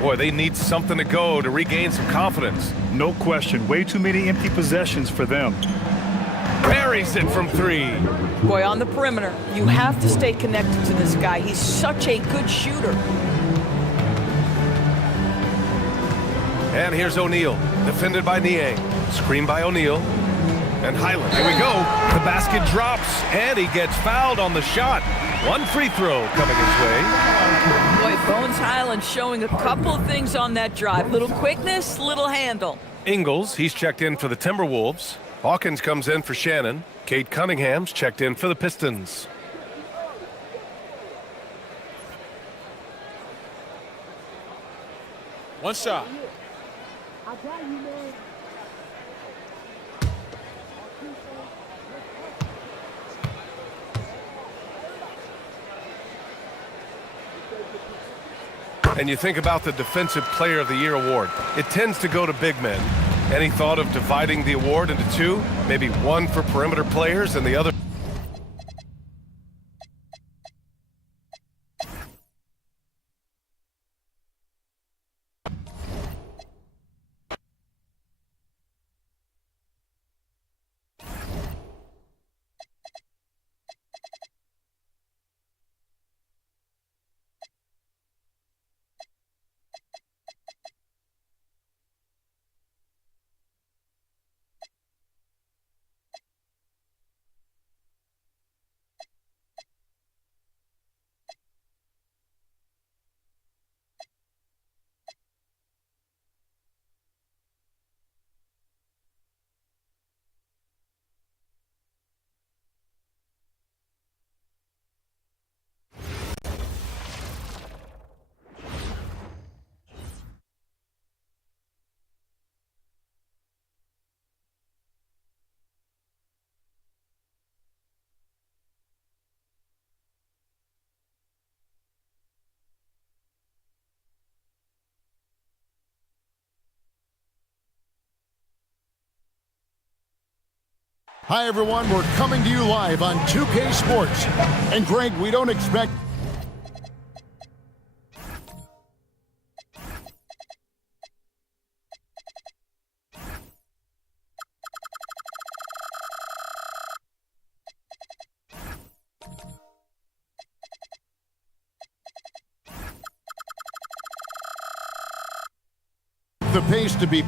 Boy, they need something to go to regain some confidence. No question. Way too many empty possessions for them. Buries it from 3. Boy, on the perimeter, you have to stay connected to this guy. He's such a good shooter. And here's O'Neal, defended by Niang. Screen by O'Neal. And Highland, here we go. The basket drops, and he gets fouled on the shot. 1 free throw coming his way. Boy, Bones Highland showing a couple of things on that drive. Little quickness, little handle. Ingles, he's checked in for the Timberwolves. Hawkins comes in for Shannon. Kate Cunningham's checked in for the Pistons. One shot. And you think about the Defensive Player of the Year award. It tends to go to big men. Any thought of dividing the award into 2? Maybe 1 for perimeter players and the other? Hi, everyone. We're coming to you live on 2K Sports. And, Greg, we don't expect... the pace to be...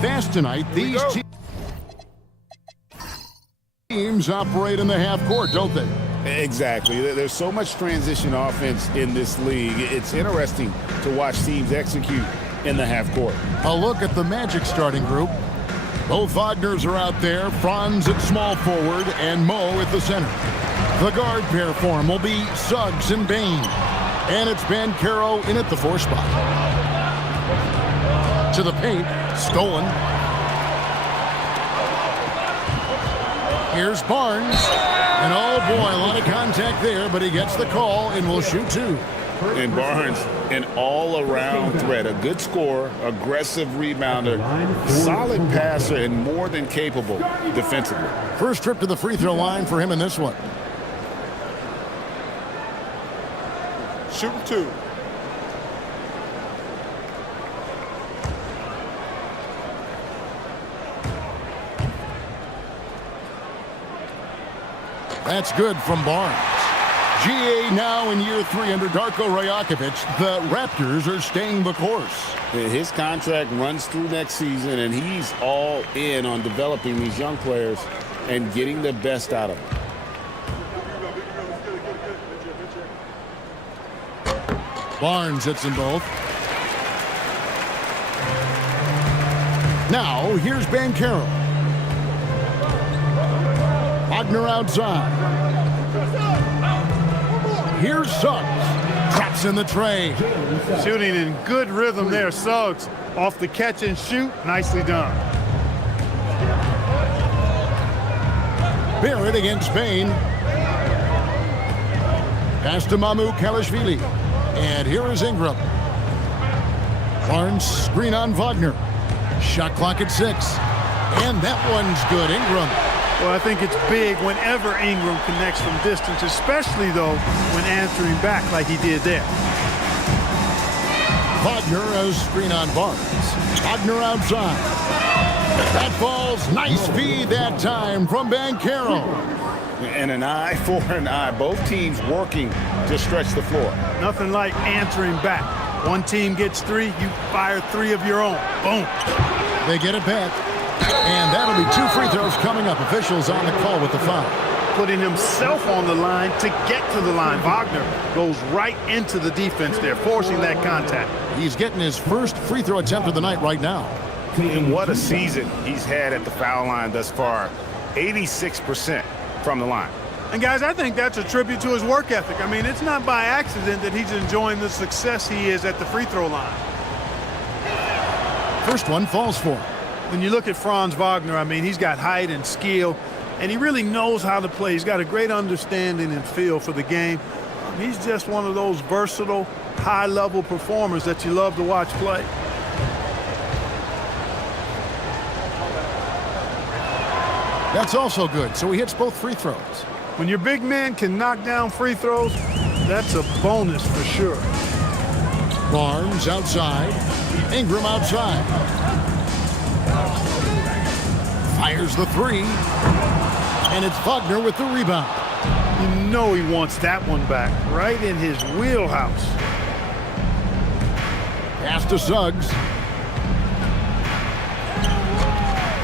fast tonight. These teams operate in the half court, don't they? Exactly. There's so much transition offense in this league. It's interesting to watch teams execute in the half court. A look at the Magic starting group. Both Wagners are out there. Franz at small forward and Mo at the center. The guard pair for him will be Suggs and Bain. And it's Banchero in at the 4 spot. To the paint. Stolen. Here's Barnes. And oh boy, a lot of contact there, but he gets the call and will shoot 2. And Barnes, an all-around threat, a good scorer, aggressive rebounder, solid passer, and more than capable defensively. First trip to the free throw line for him in this one. Shooting 2. That's good from Barnes. GA now in year 3 under Darko Rajakovic. The Raptors are staying the course. His contract runs through next season, and he's all in on developing these young players and getting the best out of them. Barnes hits them both. Now, here's Banchero. Wagner outside. Here's Suggs. Drops in the tray. Shooting in good rhythm there, Suggs. Off the catch and shoot. Nicely done. Barrett against Bain. Pass to Mamu Kalashvili. And here is Ingram. Barnes screen on Wagner. Shot clock at 6. And that one's good. Ingram. Well, I think it's big whenever Ingram connects from distance, especially, though, when answering back like he did there. Wagner as screen on Barnes. Wagner outside. That falls. Nice feed that time from Banchero. And an eye for an eye. Both teams working to stretch the floor. Nothing like answering back. One team gets 3, you fire 3 of your own. Boom. They get it back. And that'll be 2 free throws coming up. Officials on the call with the foul. Putting himself on the line to get to the line. Wagner goes right into the defense there, forcing that contact. He's getting his first free throw attempt of the night right now. And what a season he's had at the foul line thus far. 86% from the line. And guys, I think that's a tribute to his work ethic. I mean, it's not by accident that he's enjoying the success he is at the free throw line. First one falls for him. When you look at Franz Wagner, I mean, he's got height and skill, and he really knows how to play. He's got a great understanding and feel for the game. He's just one of those versatile, high-level performers that you love to watch play. That's also good, so he hits both free throws. When your big man can knock down free throws, that's a bonus for sure. Barnes outside. Ingram outside. Fires the 3. And it's Wagner with the rebound. You know he wants that one back, right in his wheelhouse. Pass to Suggs.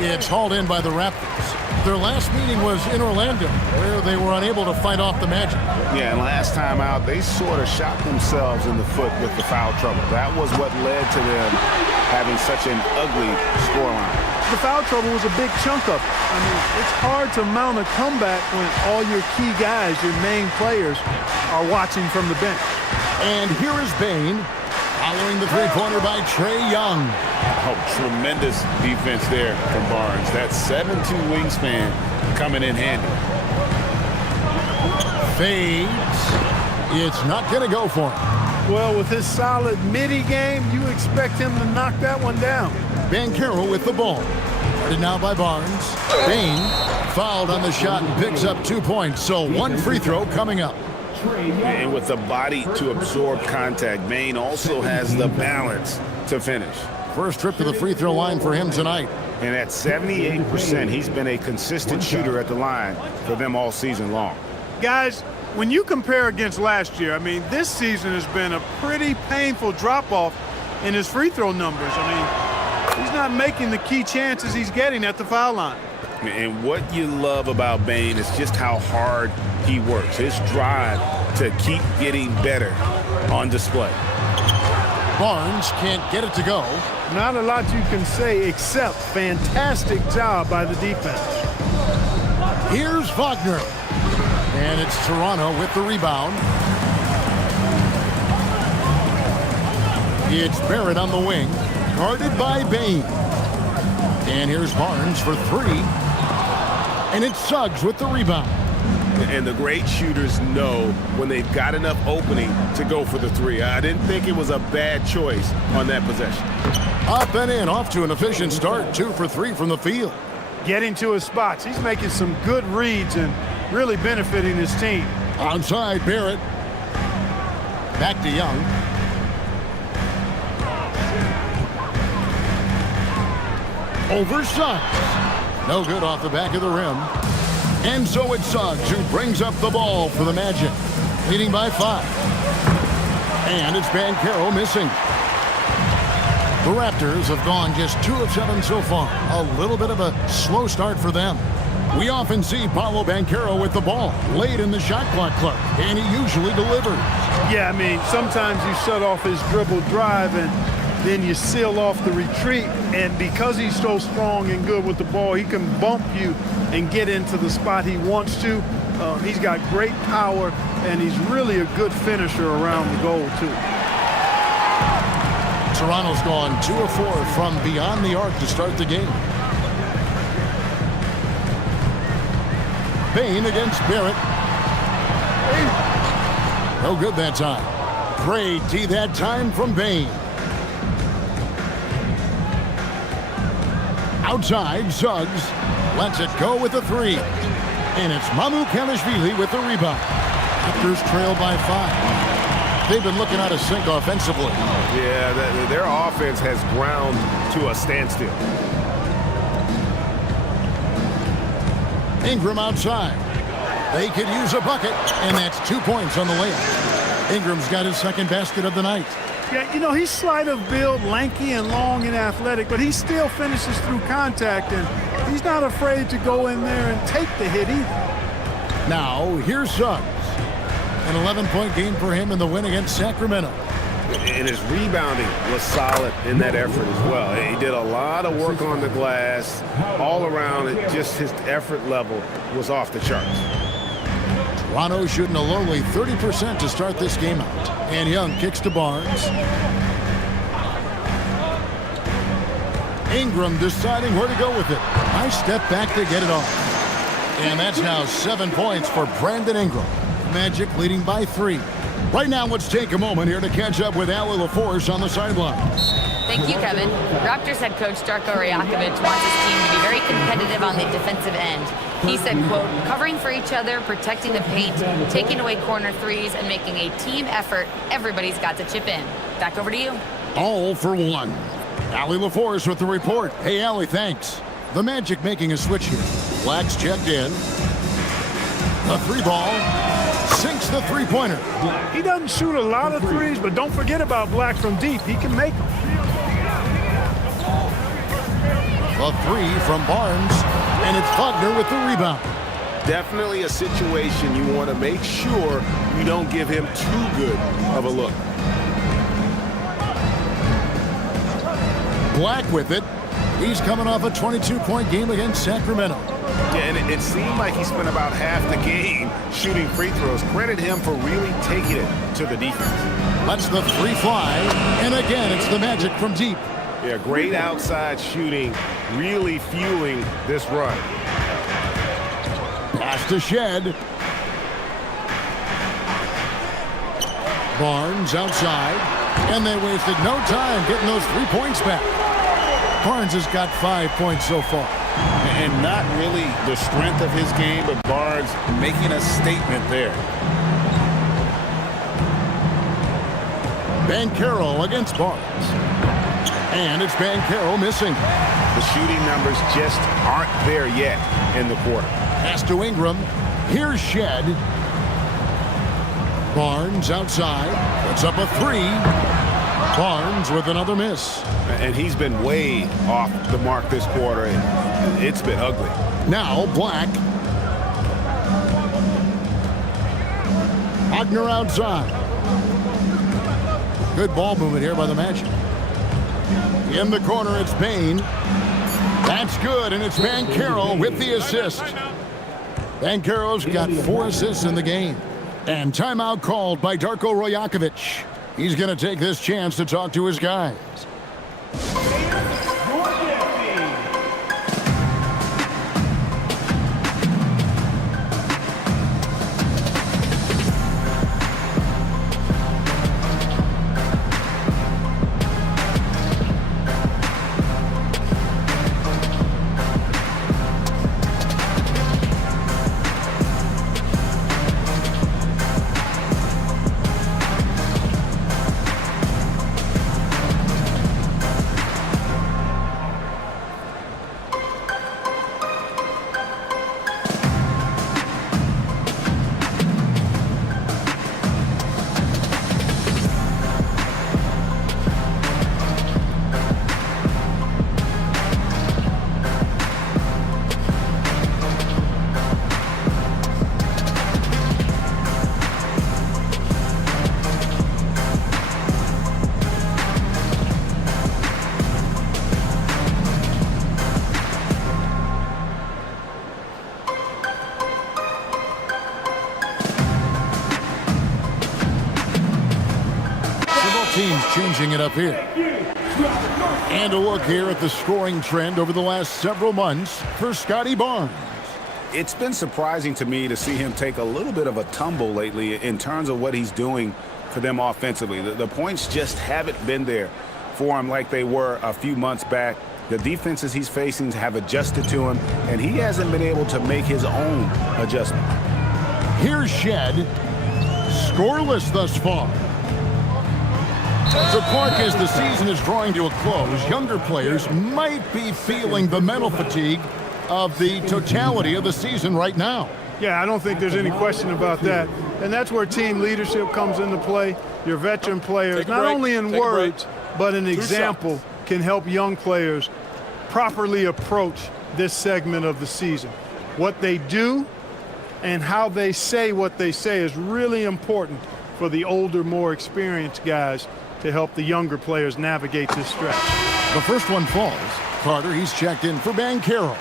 It's hauled in by the Raptors. Their last meeting was in Orlando, where they were unable to fight off the Magic. Yeah, and last time out, they sort of shot themselves in the foot with the foul trouble. That was what led to them having such an ugly scoreline. The foul trouble was a big chunk of it. I mean, it's hard to mount a comeback when all your key guys, your main players, are watching from the bench. And here is Bain, following the three-pointer by Trae Young. Oh, tremendous defense there from Barnes. That 7'2" wingspan coming in handy. Fades. It's not going to go for him. Well, with his solid midi game, you expect him to knock that one down. Banchero with the ball. Guarded now by Barnes. Bain fouled on the shot and picks up 2 points. So 1 free throw coming up. And with the body to absorb contact, Bain also has the balance to finish. First trip to the free throw line for him tonight. And at 78%, he's been a consistent shooter at the line for them all season long. Guys, when you compare against last year, I mean, this season has been a pretty painful drop-off in his free throw numbers. I mean, he's not making the key chances he's getting at the foul line. And what you love about Bane is just how hard he works. His drive to keep getting better on display. Barnes can't get it to go. Not a lot you can say except fantastic job by the defense. Here's Wagner. And it's Toronto with the rebound. It's Barrett on the wing, guarded by Bane. And here's Barnes for three. And it's Suggs with the rebound. And the great shooters know when they've got enough opening to go for the three. I didn't think it was a bad choice on that possession. Up and in, off to an efficient start. 2 for 3 from the field. Getting to his spots. He's making some good reads and really benefiting his team. Outside, Barrett. Back to Young. Over Suggs. No good off the back of the rim. And so it's Suggs who brings up the ball for the Magic. Leading by 5. And it's Banchero missing. The Raptors have gone just 2 of 7 so far. A little bit of a slow start for them. We often see Paolo Banchero with the ball late in the shot clock, and he usually delivers. Yeah, I mean, sometimes you shut off his dribble drive and then you seal off the retreat, and because he's so strong and good with the ball, he can bump you and get into the spot he wants to. He's got great power, and he's really a good finisher around the goal, too. Toronto's gone 2 of 4 from beyond the arc to start the game. Bane against Barrett. No good that time. Great D that time from Bane. Outside, Suggs lets it go with the 3. And it's Mamukelashvili with the rebound. Raptors trail by 5. They've been looking out of sync offensively. Yeah, their offense has ground to a standstill. Ingram outside. They could use a bucket, and that's 2 points on the layup. Ingram's got his second basket of the night. Yeah, you know, he's slight of build, lanky and long and athletic, but he still finishes through contact, and he's not afraid to go in there and take the hit either. Now, here's Suggs. An 11-point game for him in the win against Sacramento. And his rebounding was solid in that effort as well. He did a lot of work on the glass. All around, just his effort level was off the charts. Toronto shooting a lowly 30% to start this game out. And Young kicks to Barnes. Ingram deciding where to go with it. Nice step back to get it off. And that's now 7 points for Brandon Ingram. Magic leading by 3. Right now, let's take a moment here to catch up with Allie LaForce on the sidelines. Thank you, Kevin. Raptors head coach Darko Rajakovic wants his team to be very competitive on the defensive end. He said, quote, covering for each other, protecting the paint, taking away corner threes, and making a team effort. Everybody's got to chip in. Back over to you. All for one. Allie LaForce with the report. Hey, Allie, thanks. The Magic making a switch here. Black's checked in. The 3-ball. Sinks the three-pointer. He doesn't shoot a lot of threes, but don't forget about Black from deep. He can make them. The 3 from Barnes, and it's Wagner with the rebound. Definitely a situation you want to make sure you don't give him too good of a look. Black with it. He's coming off a 22-point game against Sacramento. Yeah, and it seemed like he spent about half the game shooting free throws. Credit him for really taking it to the defense. Lets the 3 fly, and again, it's the Magic from deep. Yeah, great outside shooting, really fueling this run. Pass to Shed. Barnes outside, and they wasted no time getting those 3 points back. Barnes has got 5 points so far. And not really the strength of his game, but Barnes making a statement there. Banchero against Barnes. And it's Banchero missing. The shooting numbers just aren't there yet in the quarter. Pass to Ingram. Here's Shed. Barnes outside. Puts up a 3. Barnes with another miss. And he's been way off the mark this quarter, and it's been ugly. Now Black. Wagner outside. Good ball movement here by the Magic. In the corner, it's Bain. That's good, and it's Banchero with the assist. Banchero's got 4 assists in the game. And timeout called by Darko Rajakovic. He's going to take this chance to talk to his guys. Teams changing it up here. And a look here at the scoring trend over the last several months for Scotty Barnes. It's been surprising to me to see him take a little bit of a tumble lately in terms of what he's doing for them offensively. The points just haven't been there for him like they were a few months back. The defenses he's facing have adjusted to him, and he hasn't been able to make his own adjustment. Here's Shed. Scoreless thus far. So, Clark, as the season is drawing to a close, younger players might be feeling the mental fatigue of the totality of the season right now. Yeah, I don't think there's any question about that. And that's where team leadership comes into play. Your veteran players, not only in words, but an example, can help young players properly approach this segment of the season. What they do and how they say what they say is really important for the older, more experienced guys to help the younger players navigate this stretch. The first one falls. Carter, he's checked in for Banchero.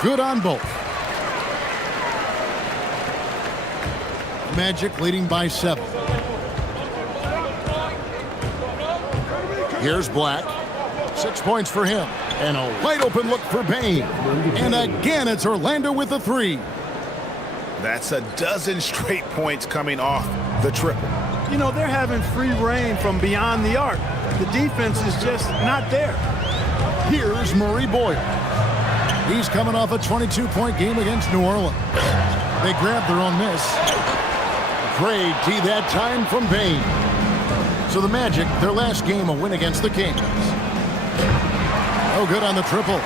Good on both. Magic leading by 7. Here's Black. 6 points for him. And a wide open look for Bain. And again, it's Orlando with the 3. That's a dozen straight points coming off the triple. You know, they're having free reign from beyond the arc. The defense is just not there. Here's Murray Boyle. He's coming off a 22-point game against New Orleans. They grabbed their own miss. Great D that time from Bain. So the Magic, their last game, a win against the Kings. Oh, good on the triple.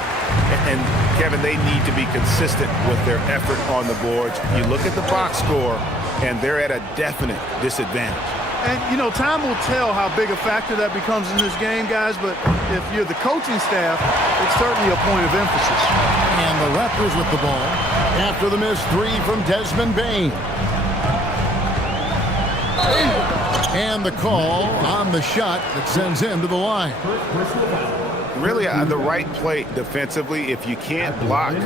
And Kevin, they need to be consistent with their effort on the boards. You look at the box score, and they're at a definite disadvantage. And, you know, time will tell how big a factor that becomes in this game, guys, but if you're the coaching staff, it's certainly a point of emphasis. And the Raptors with the ball after the missed 3 from Desmond Bain. And the call on the shot that sends him to the line. Really the right play defensively. If you can't block,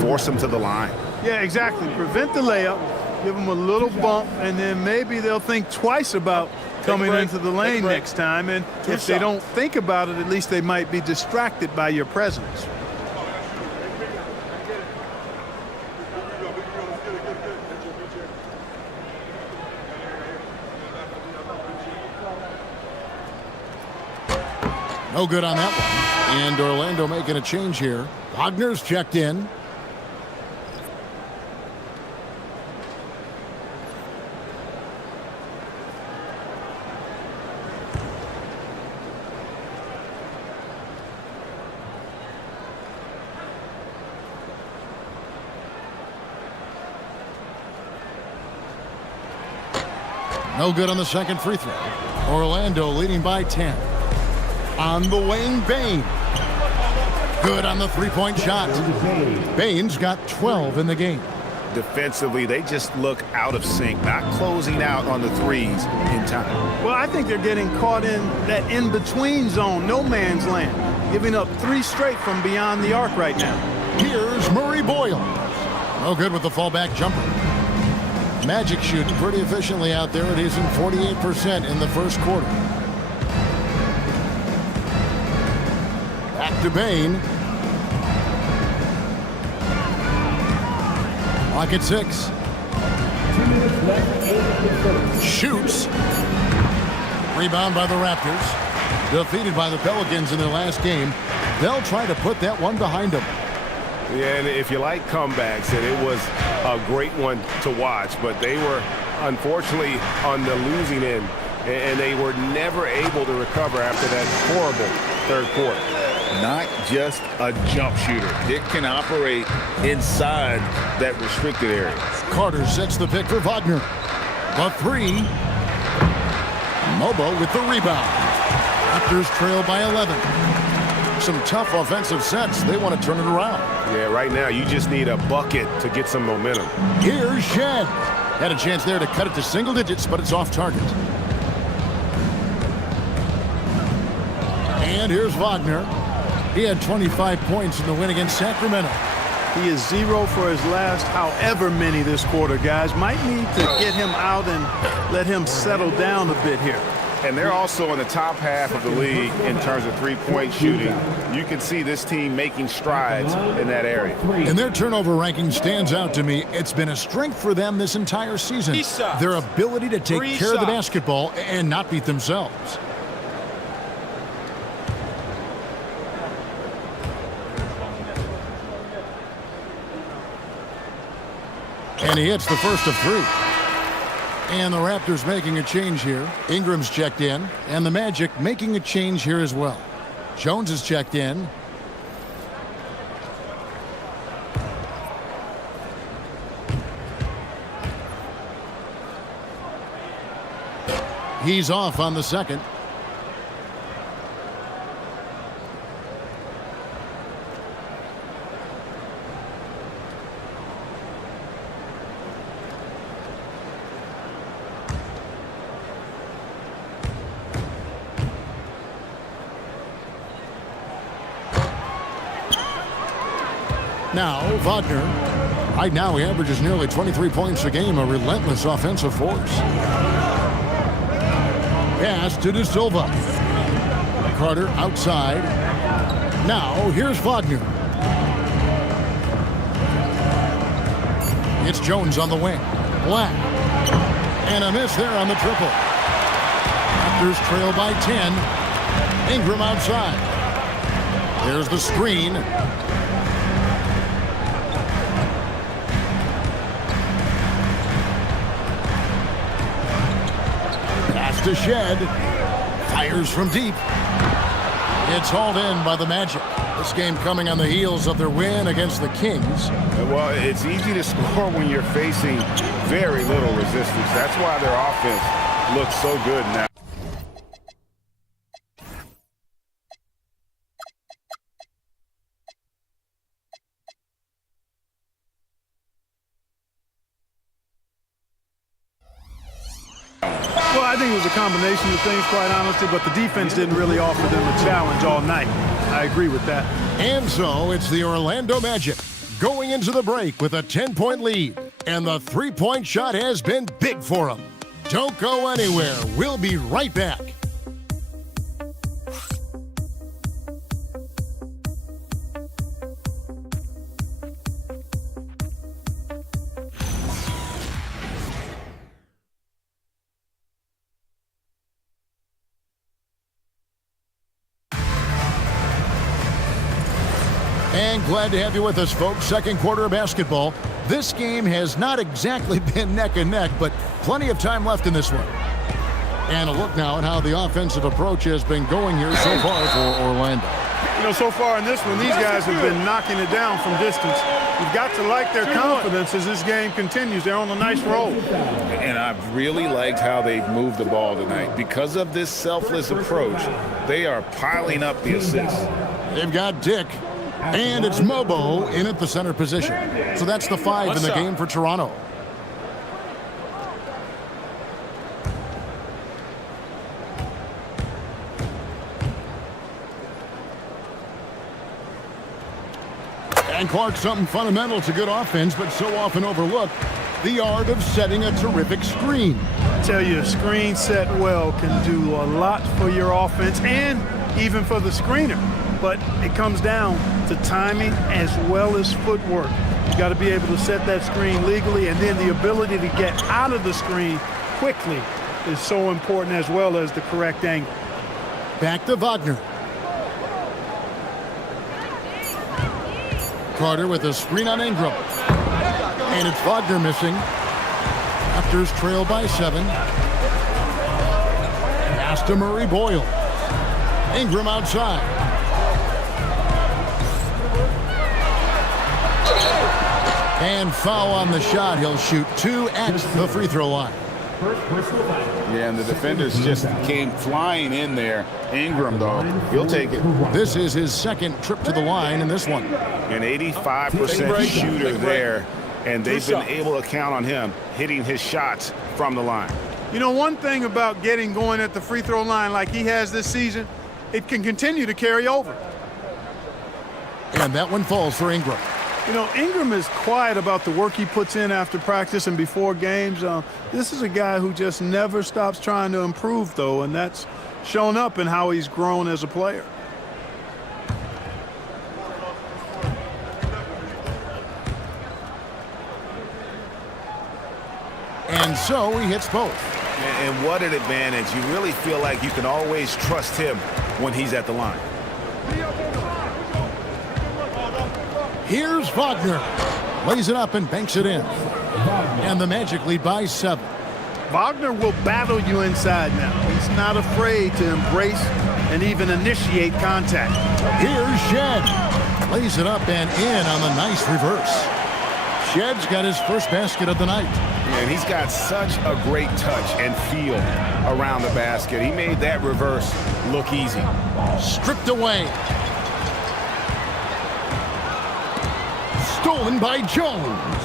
force them to the line. Yeah, exactly. Prevent the layup, give them a little bump, and then maybe they'll think twice about coming into the lane next time. And if they don't think about it, at least they might be distracted by your presence. No good on that one. And Orlando making a change here. Wagner's checked in. No good on the second free throw. Orlando leading by 10. On the wing, Bane. Good on the three-point shot. Bane's got 12 in the game. Defensively, they just look out of sync, not closing out on the threes in time. Well, I think they're getting caught in that in-between zone, no man's land, giving up 3 straight from beyond the arc right now. Here's Murray Boyle. No good with the fallback jumper. Magic shooting pretty efficiently out there. It is in 48% in the first quarter. Back to Bane. Clock at 6. Shoots. Rebound by the Raptors. Defeated by the Pelicans in their last game. They'll try to put that one behind them. Yeah, and if you like comebacks, and it was a great one to watch, but they were unfortunately on the losing end, and they were never able to recover after that horrible third quarter. Not just a jump shooter. It can operate inside that restricted area. Carter sets the pick for Wagner. The 3. Mobo with the rebound. Raptors trail by 11. Some tough offensive sets. They want to turn it around. Yeah, right now you just need a bucket to get some momentum. Here's Shed. Had a chance there to cut it to single digits, but it's off target. And here's Wagner. He had 25 points in the win against Sacramento. He is 0 for his last however many this quarter, guys. Might need to get him out and let him settle down a bit here. And they're also in the top half of the league in terms of three-point shooting. You can see this team making strides in that area. And their turnover ranking stands out to me. It's been a strength for them this entire season. Their ability to take care of the basketball and not beat themselves. And he hits the first of 3. And the Raptors making a change here. Ingram's checked in. And the Magic making a change here as well. Jones is checked in. He's off on the second. Now, Wagner. Right now, he averages nearly 23 points a game, a relentless offensive force. Pass to De Silva. Carter outside. Now, here's Wagner. It's Jones on the wing. Black. And a miss there on the triple. Raptors trail by 10. Ingram outside. There's the screen. To Shed. Fires from deep. It's hauled in by the Magic. This game coming on the heels of their win against the Kings. Well, it's easy to score when you're facing very little resistance. That's why their offense looks so good now. Well, I think it was a combination of things, quite honestly, but the defense didn't really offer them a challenge all night. I agree with that. And so it's the Orlando Magic going into the break with a 10-point lead. And the three-point shot has been big for them. Don't go anywhere. We'll be right back. And glad to have you with us, folks. Second quarter of basketball. This game has not exactly been neck and neck, but plenty of time left in this one. And a look now at how the offensive approach has been going here so far for Orlando. You know, so far in this one, these guys have been knocking it down from distance. You've got to like their confidence as this game continues. They're on a nice roll. And I've really liked how they've moved the ball tonight. Because of this selfless approach, they are piling up the assists. They've got Dick, and it's Mobo in at the center position. So that's the 5 in the game for Toronto. And Clark, something fundamental to good offense, but so often overlooked, the art of setting a terrific screen. I tell you, a screen set well can do a lot for your offense and even for the screener. But it comes down to timing as well as footwork. You got to be able to set that screen legally, and then the ability to get out of the screen quickly is so important, as well as the correct angle. Back to Wagner. Carter with a screen on Ingram. And it's Wagner missing. Raptors trail by 7. Pass to Murray Boyle. Ingram outside. And foul on the shot. He'll shoot 2 at the free throw line. Yeah, and the defenders just came flying in there. Ingram, though, he'll take it. This is his second trip to the line in this one. An 85% shooter there, and they've been able to count on him hitting his shots from the line. You know, one thing about getting going at the free throw line like he has this season, it can continue to carry over. And that one falls for Ingram. You know, Ingram is quiet about the work he puts in after practice and before games. This is a guy who just never stops trying to improve, though, and that's shown up in how he's grown as a player. And so he hits both. And what an advantage. You really feel like you can always trust him when he's at the line. Here's Wagner. Lays it up and banks it in. And the Magic lead by 7. Wagner will battle you inside now. He's not afraid to embrace and even initiate contact. Here's Shed. Lays it up and in on the nice reverse. Shed's got his first basket of the night. And he's got such a great touch and feel around the basket. He made that reverse look easy. Stripped away. Stolen by Jones.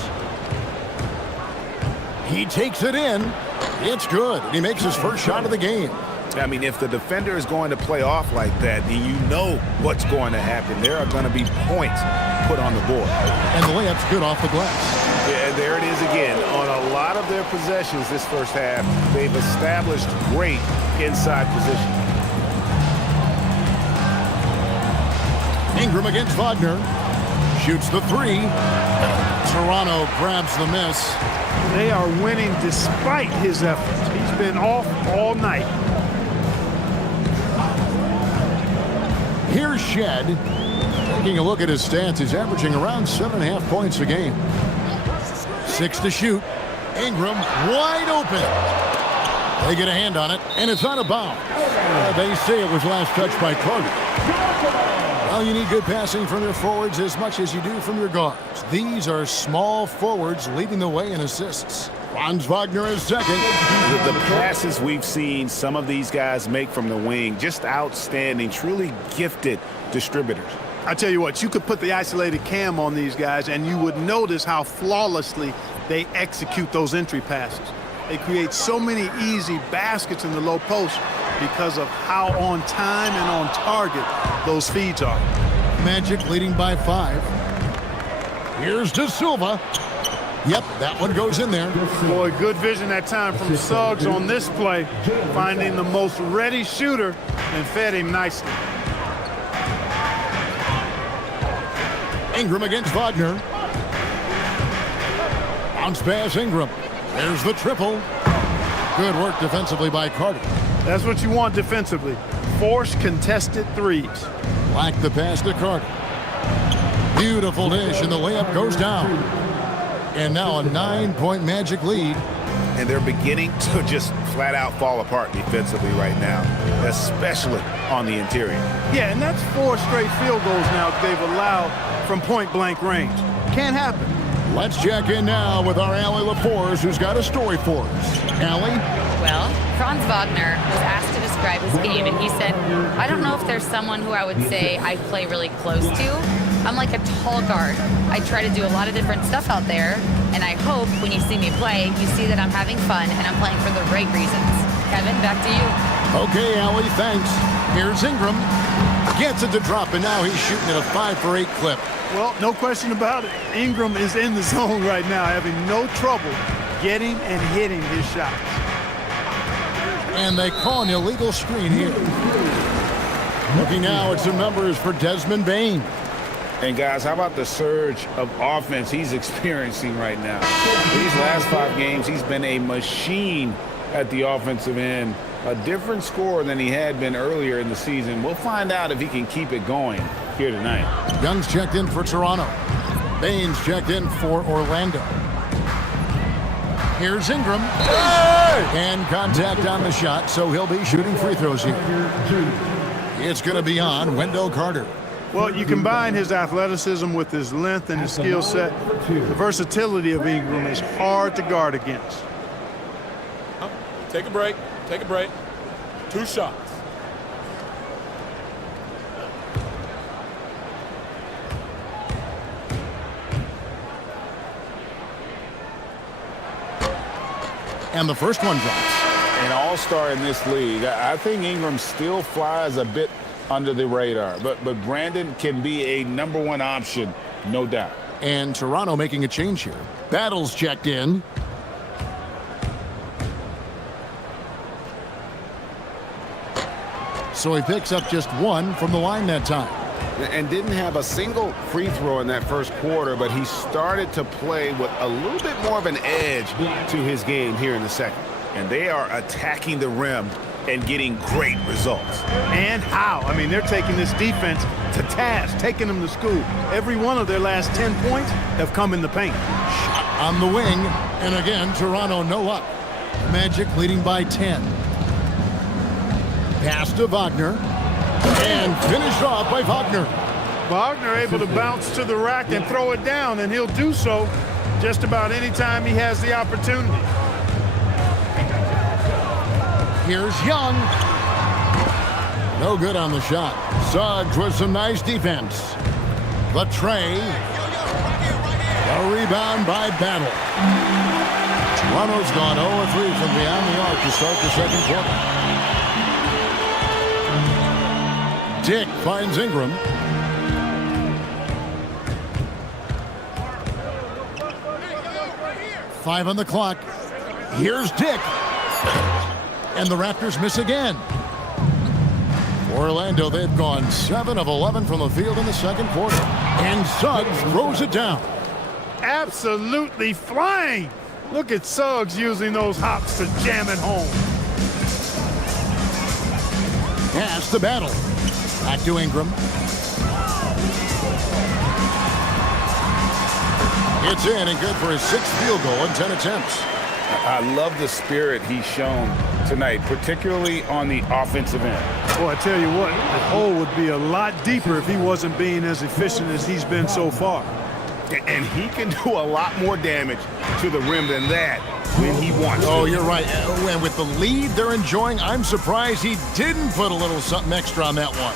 He takes it in. It's good. He makes his first shot of the game. I mean, if the defender is going to play off like that, then you know what's going to happen. There are going to be points put on the board. And the layup's good off the glass. Yeah, there it is again. On a lot of their possessions this first half, they've established great inside position. Ingram against Wagner. Shoots the 3. Toronto grabs the miss. They are winning despite his efforts. He's been off all night. Here's Shed. Taking a look at his stats, he's averaging around 7.5 points a game. 6 to shoot. Ingram wide open. They get a hand on it, and it's out of bounds. They say it was last touched by Carter. Well, you need good passing from your forwards as much as you do from your guards. These are small forwards leading the way in assists. Franz Wagner is second. The passes we've seen some of these guys make from the wing, just outstanding, truly gifted distributors. I tell you what, you could put the isolated cam on these guys and you would notice how flawlessly they execute those entry passes. They create so many easy baskets in the low post because of how on time and on target those feeds are. Magic leading by 5. Here's De Silva. Yep, that one goes in there. Boy, good vision that time from Suggs on this play, finding the most ready shooter and fed him nicely. Ingram against Wagner. Bounce pass Ingram. There's the triple. Good work defensively by Carter. That's what you want defensively. Force contested threes. Like the pass to Carter. Beautiful dish, and the layup goes down. And now a 9-point Magic lead. And they're beginning to just flat out fall apart defensively right now, especially on the interior. Yeah, and that's 4 straight field goals now they've allowed from point-blank range. Can't happen. Let's check in now with our Allie LaForce, who's got a story for us. Allie? Well, Franz Wagner was asked to describe his game, and he said, I don't know if there's someone who I would say I play really close to. I'm like a tall guard. I try to do a lot of different stuff out there, and I hope when you see me play, you see that I'm having fun and I'm playing for the right reasons. Kevin, back to you. Okay, Allie, thanks. Here's Ingram. Gets it to drop, and now he's shooting at a 5 for 8 clip. Well, no question about it. Ingram is in the zone right now, having no trouble getting and hitting his shots. And they call an illegal screen here. Looking now at some numbers for Desmond Bane. And guys, how about the surge of offense he's experiencing right now? These last 5 games, he's been a machine at the offensive end. A different scorer than he had been earlier in the season. We'll find out if he can keep it going here tonight. Young's checked in for Toronto. Baines checked in for Orlando. Here's Ingram. Hey! And contact on the shot, so he'll be shooting free throws here. It's going to be on Wendell Carter. Well, you combine his athleticism with his length and his skill set. The versatility of Ingram is hard to guard against. Take a break. Take a break. 2 shots. And the first one drops. An all-star in this league. I think Ingram still flies a bit under the radar, but Brandon can be a #1 option, no doubt. And Toronto making a change here. Battles checked in. So he picks up just 1 from the line that time. And didn't have a single free throw in that first quarter, but he started to play with a little bit more of an edge to his game here in the second. And they are attacking the rim and getting great results. And how? I mean, they're taking this defense to task, taking them to school. Every one of their last 10 points have come in the paint. Shot on the wing, and again, Toronto no up. Magic leading by 10. Pass to Wagner, and finished off by Wagner. Wagner able to bounce to the rack and throw it down, and he'll do so just about any time he has the opportunity. Here's Young. No good on the shot. Suggs with some nice defense. The tray. A rebound by Battle. Toronto's gone 0-3 from beyond the arc to start the second quarter. Dick finds Ingram. Five on the clock. Here's Dick. And the Raptors miss again. For Orlando, they've gone 7 of 11 from the field in the second quarter. And Suggs throws it down. Absolutely flying. Look at Suggs using those hops to jam it home. Pass the Battle. Back to Ingram. It's in and good for his 6th field goal in 10 attempts. I love the spirit he's shown tonight, particularly on the offensive end. Well, I tell you what, the hole would be a lot deeper if he wasn't being as efficient as he's been so far. And he can do a lot more damage to the rim than that when he wants to. Oh, you're right. And with the lead they're enjoying, I'm surprised he didn't put a little something extra on that one.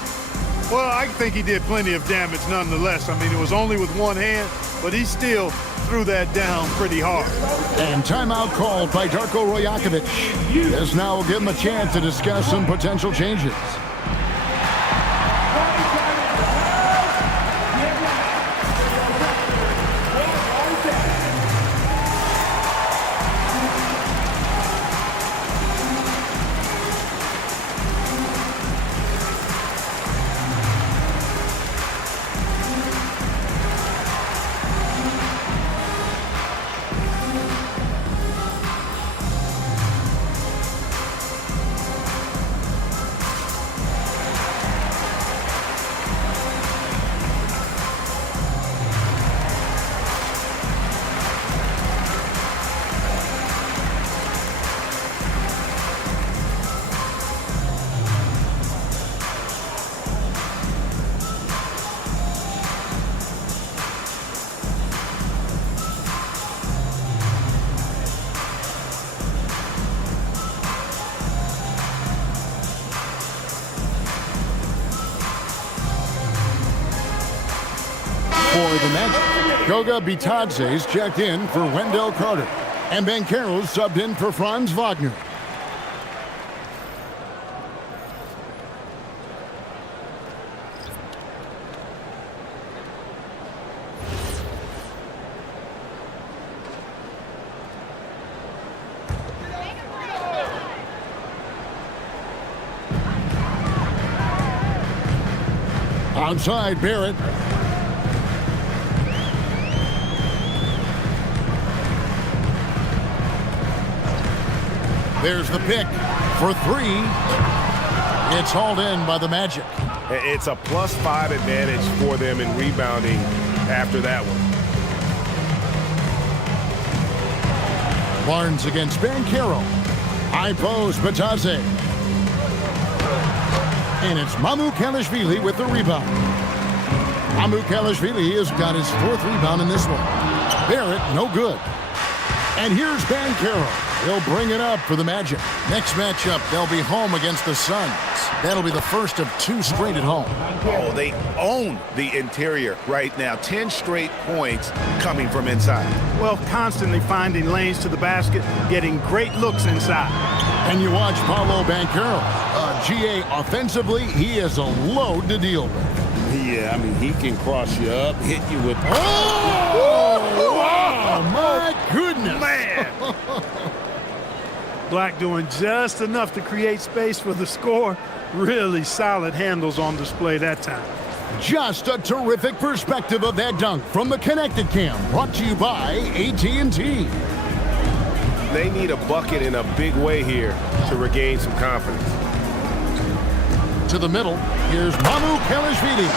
Well, I think he did plenty of damage nonetheless. I mean, it was only with one hand, but he still threw that down pretty hard. And timeout called by Darko Rojakovic. This now will give him a chance to discuss some potential changes. for the Magic. Goga Bitadze's checked in for Wendell Carter. And Banchero's subbed in for Franz Wagner. Outside, Barrett. There's the pick for three. It's hauled in by the Magic. It's a +5 advantage for them in rebounding after that one. Barnes against Banchero. High post, Bitadze. And it's Mamu Kelishvili with the rebound. Mamu Kelishvili has got his 4th rebound in this one. Barrett, no good. And here's Banchero. He'll bring it up for the Magic. Next matchup, they'll be home against the Suns. That'll be the first of 2 straight at home. Oh, they own the interior right now. 10 straight points coming from inside. Well, constantly finding lanes to the basket, getting great looks inside. And you watch Paolo Banchero. GA, offensively, he is a load to deal with. Yeah, I mean, he can cross you up, hit you with... Oh, wow, my goodness. Man. Black doing just enough to create space for the score. Really solid handles on display that time. Just a terrific perspective of that dunk from the Connected Cam, brought to you by AT&T. They need a bucket in a big way here to regain some confidence. To the middle, here's Mamu Kelishvili.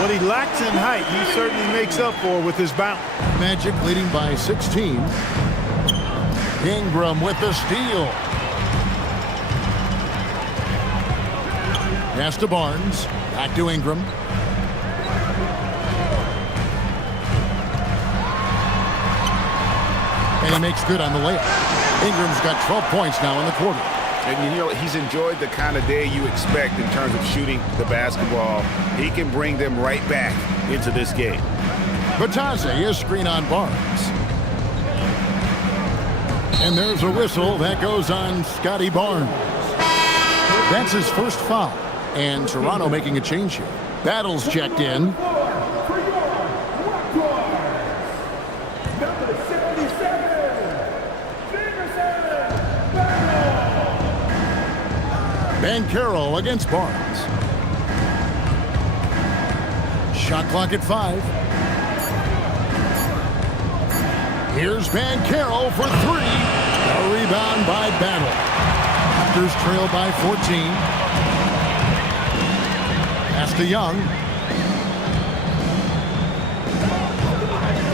What he lacks in height, he certainly makes up for with his bounce. Magic leading by 16. Ingram with the steal. Pass to Barnes. Back to Ingram. And he makes good on the layup. Ingram's got 12 points now in the quarter. And you know, he's enjoyed the kind of day you expect in terms of shooting the basketball. He can bring them right back into this game. Bitadze is screen on Barnes. And there's a whistle that goes on Scotty Barnes. That's his first foul. And Toronto making a change here. Battles checked in. Banchero against Barnes. Shot clock at 5. Here's Banchero for 3. A rebound by Battle. Raptors trail by 14. Pass to Young.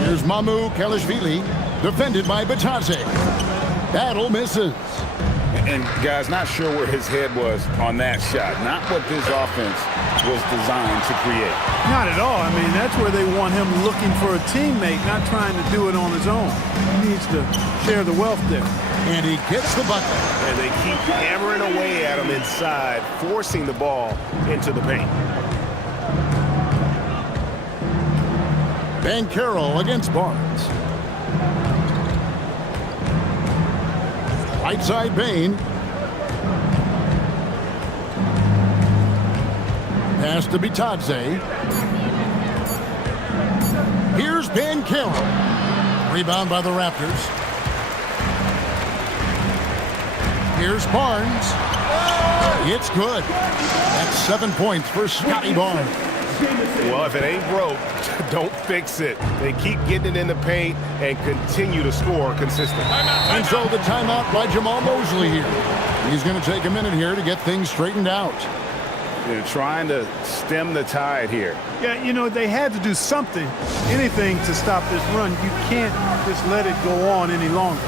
Here's Mamu Kelishvili, defended by Bitadze. Battle misses. And guys, not sure where his head was on that shot. Not what this offense was designed to create. Not at all. I mean, that's where they want him looking for a teammate, not trying to do it on his own. He needs to share the wealth there. And he gets the bucket. And they keep hammering away at him inside, forcing the ball into the paint. Banchero against Barnes. Right side Bain. Pass to Bitadze. Here's Banchero. Rebound by the Raptors. Here's Barnes. It's good. That's 7 points for Scotty Barnes. Well, if it ain't broke, don't fix it. They keep getting it in the paint and continue to score consistently. And so the timeout by Jamal Mosley here. He's going to take a minute here to get things straightened out. They're trying to stem the tide here. Yeah, you know, they had to do something, anything to stop this run. You can't just let it go on any longer.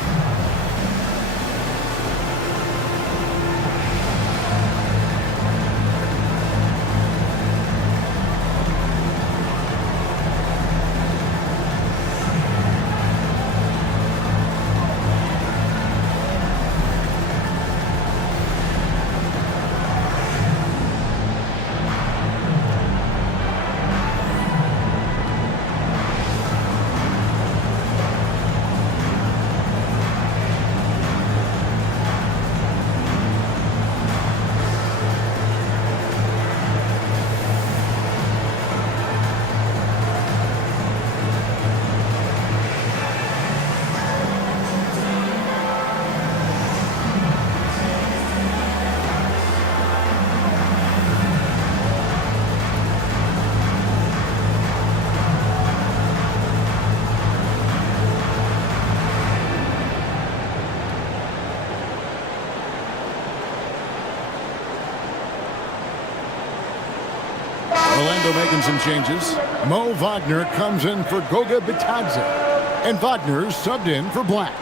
Orlando making some changes. Mo Wagner comes in for Goga Bitadze. And Wagner subbed in for Black.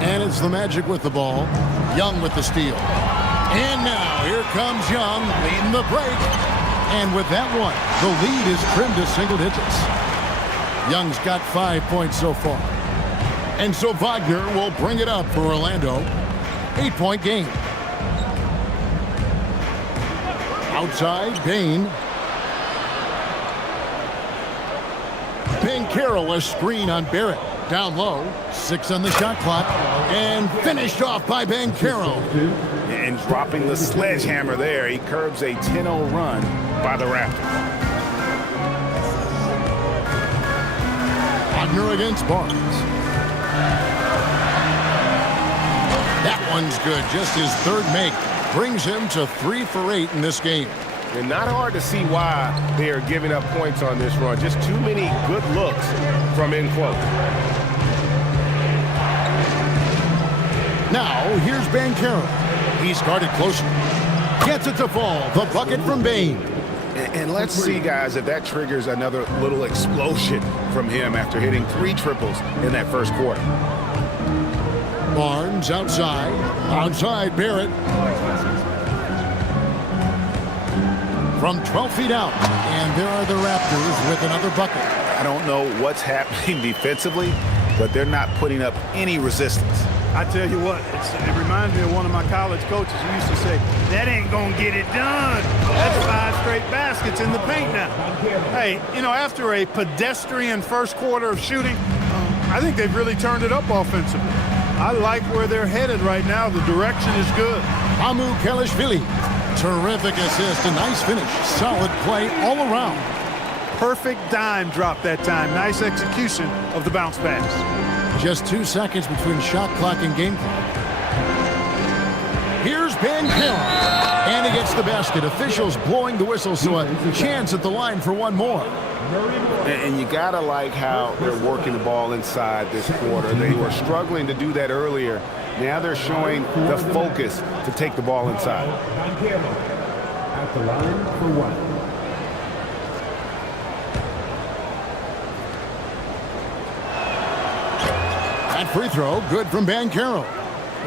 And it's the Magic with the ball. Young with the steal. And now here comes Young leading the break. And with that one, the lead is trimmed to single digits. Young's got 5 points so far. And so Wagner will bring it up for Orlando. 8-point game. Outside, Bain. Banchero, a screen on Barrett. Down low, 6 on the shot clock, and finished off by Banchero. And dropping the sledgehammer there, he curbs a 10-0 run by the Raptors. Wagner against Barnes. That one's good, just his third make. Brings him to 3 for 8 in this game. And not hard to see why they are giving up points on this run. Just too many good looks from in close. Now, here's Banchero. He's guarded closely. Gets it to fall. The bucket from Bain. And let's see, guys, if that triggers another little explosion from him after hitting 3 triples in that first quarter. Barnes outside. Outside, Barrett. From 12 feet out. And there are the Raptors with another bucket. I don't know what's happening defensively, but they're not putting up any resistance. I tell you what, it reminds me of one of my college coaches who used to say, that ain't gonna get it done. That's 5 straight baskets in the paint now. Hey, you know, after a pedestrian first quarter of shooting, I think they've really turned it up offensively. I like where they're headed right now. The direction is good. Hamu Kelishvili. Terrific assist, a nice finish. Solid play all around. Perfect dime drop that time. Nice execution of the bounce pass. Just 2 seconds between shot clock and game clock. Here's Banchero. And he gets the basket. Officials blowing the whistle, so a chance at the line for one more. And you got to like how they're working the ball inside this quarter. They were struggling to do that earlier. Now they're showing the focus to take the ball inside. At the line for 1. That free throw, good from Banchero.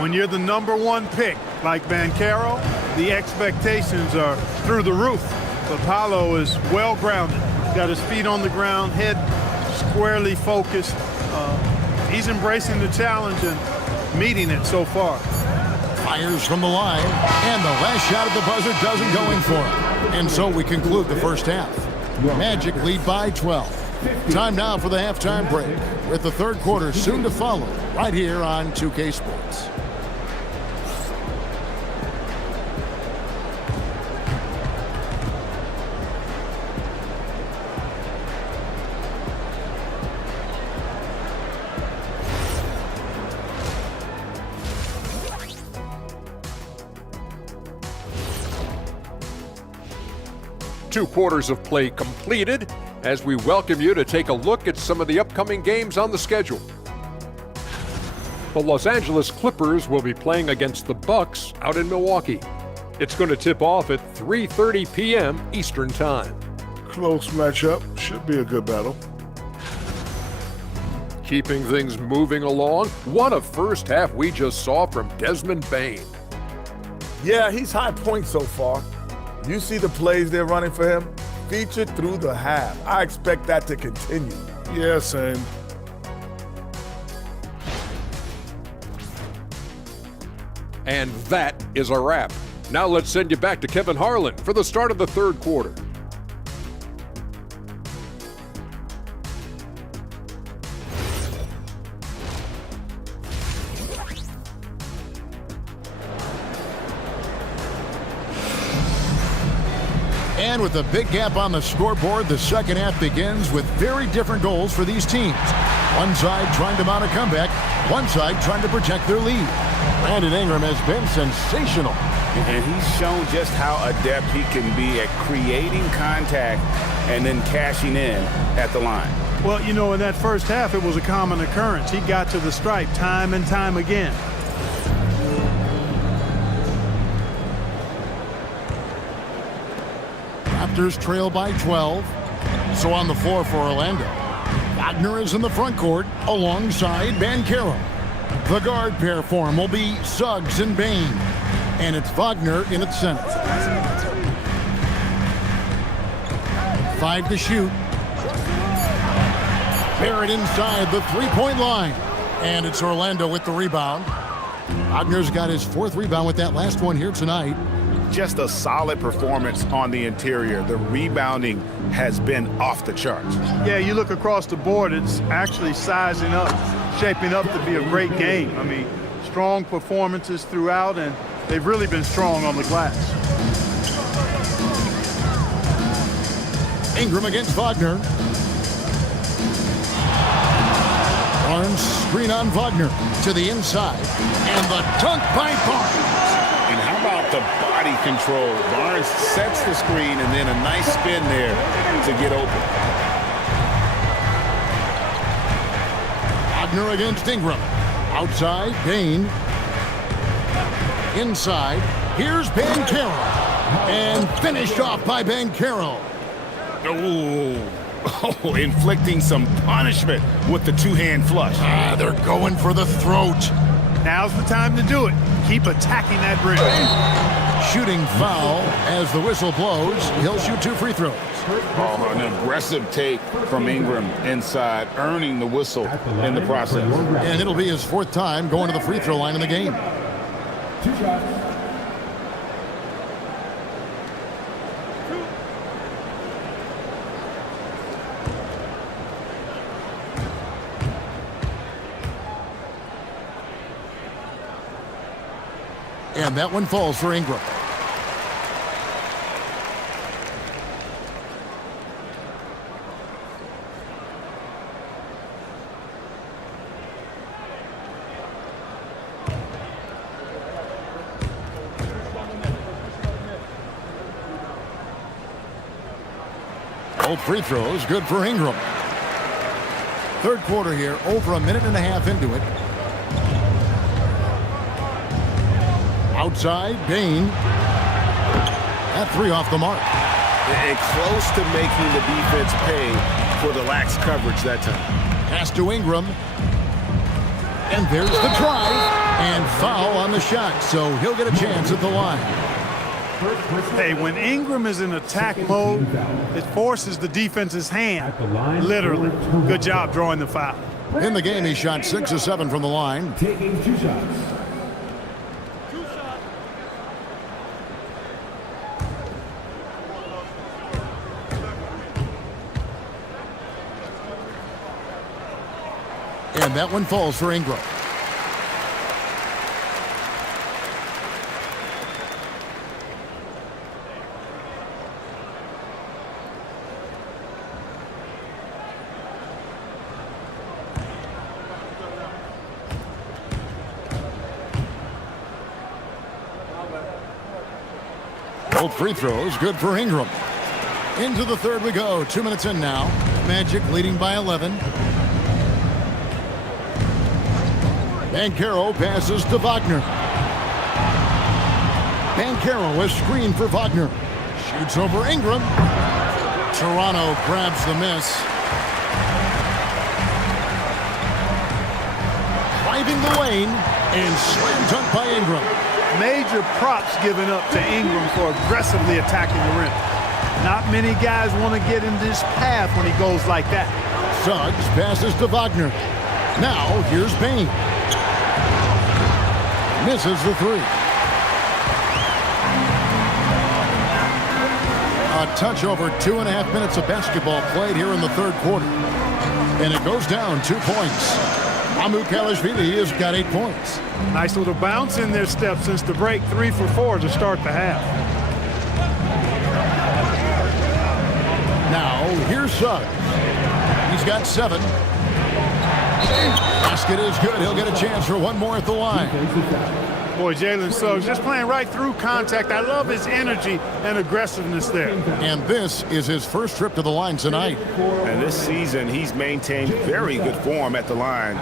When you're the #1 pick, like Banchero, the expectations are through the roof. But Paolo is well-grounded. Got his feet on the ground, head squarely focused. He's embracing the challenge and meeting it so far. Fires from the line, and the last shot at the buzzer doesn't go in for him. And so we conclude the first half. Magic lead by 12. Time now for the halftime break, with the third quarter soon to follow, right here on 2K Sports. Two quarters of play completed as we welcome you to take a look at some of the upcoming games on the schedule. The Los Angeles Clippers will be playing against the Bucks out in Milwaukee. It's going to tip off at 3:30 p.m. Eastern Time. Close matchup. Should be a good battle. Keeping things moving along, what a first half we just saw from Desmond Bain. Yeah, he's high points so far. You see the plays they're running for him? Featured through the half. I expect that to continue. Yeah, same. And that is a wrap. Now let's send you back to Kevin Harlan for the start of the third quarter. And with a big gap on the scoreboard, the second half begins with very different goals for these teams. One side trying to mount a comeback, one side trying to protect their lead. Brandon Ingram has been sensational. And he's shown just how adept he can be at creating contact and then cashing in at the line. Well, you know, in that first half, it was a common occurrence. He got to the stripe time and time again. Raptors trail by 12. So on the floor for Orlando, Wagner is in the front court alongside Banchero. The guard pair for him will be Suggs and Bain. And it's Wagner in at center. 5 to shoot. Barrett inside the three-point line. And it's Orlando with the rebound. Wagner's got his 4th rebound with that last one here tonight. Just a solid performance on the interior. The rebounding has been off the charts. Yeah, you look across the board, it's actually sizing up, shaping up to be a great game. I mean, strong performances throughout, and they've really been strong on the glass. Ingram against Wagner. Barnes screen on Wagner to the inside. And the dunk by Barnes. And how about the body control? Barnes sets the screen and then a nice spin there to get open. Wagner against Ingram. Outside, Bain. Inside, here's Banchero. And finished off by Banchero. Oh, inflicting some punishment with the two-hand flush. They're going for the throat. Now's the time to do it. Keep attacking that rim. Shooting foul as the whistle blows. He'll shoot 2 free throws. Oh, an aggressive take from Ingram inside, earning the whistle in the process. And it'll be his 4th time going to the free throw line in the game. 2 shots. And that one falls for Ingram. Both free throws good for Ingram. 3rd quarter here, over a minute and a half into it. Outside, Bain. That 3 off the mark. And close to making the defense pay for the lax coverage that time. Pass to Ingram. And there's the drive. And foul on the shot, so he'll get a chance at the line. Hey, when Ingram is in attack mode, it forces the defense's hand. Literally. Good job drawing the foul. In the game, he shot 6 of 7 from the line. Taking 2 shots. And that one falls for Ingram. Both free throws good for Ingram. Into the 3rd we go. 2 minutes in now. Magic leading by 11. Banchero passes to Wagner. Banchero is screened for Wagner. Shoots over Ingram. Toronto grabs the miss. Driving the lane and slam dunk by Ingram. Major props given up to Ingram for aggressively attacking the rim. Not many guys want to get in this path when he goes like that. Suggs passes to Wagner. Now here's Bain. Misses the 3. A touch over 2.5 minutes of basketball played here in the 3rd quarter. And it goes down 2 points. Amukalashvili has got 8 points. Nice little bounce in their step since the break. 3 for 4 to start the half. Now here's Suggs. He's got 7. Basket is good. He'll get a chance for one more at the line. Boy, Jalen Suggs just playing right through contact. I love his energy and aggressiveness there. And this is his first trip to the line tonight. And this season, he's maintained very good form at the line,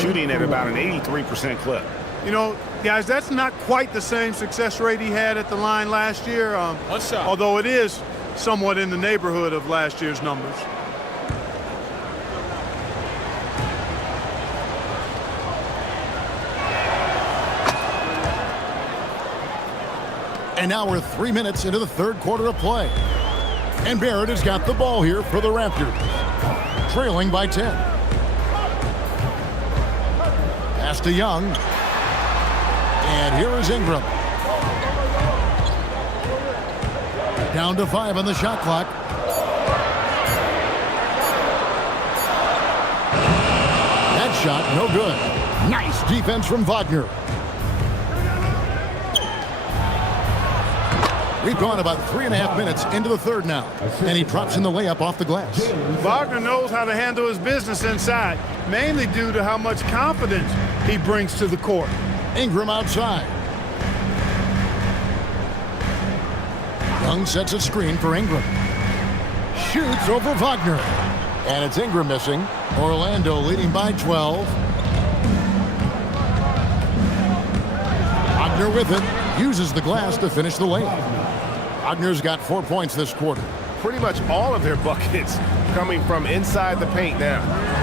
shooting at about an 83% clip. You know, guys, that's not quite the same success rate he had at the line last year, although it is somewhat in the neighborhood of last year's numbers. And now we're 3 minutes into the third quarter of play. And Barrett has got the ball here for the Raptors, trailing by 10. Pass to Young. And here is Ingram. Down to 5 on the shot clock. That shot, no good. Nice defense from Wagner. We've gone about 3.5 minutes into the third now. And he drops in the layup off the glass. Wagner knows how to handle his business inside, mainly due to how much confidence he brings to the court. Ingram outside. Young sets a screen for Ingram. Shoots over Wagner. And it's Ingram missing. Orlando leading by 12. Wagner with it. Uses the glass to finish the layup. Wagner's got 4 points this quarter. Pretty much all of their buckets coming from inside the paint now.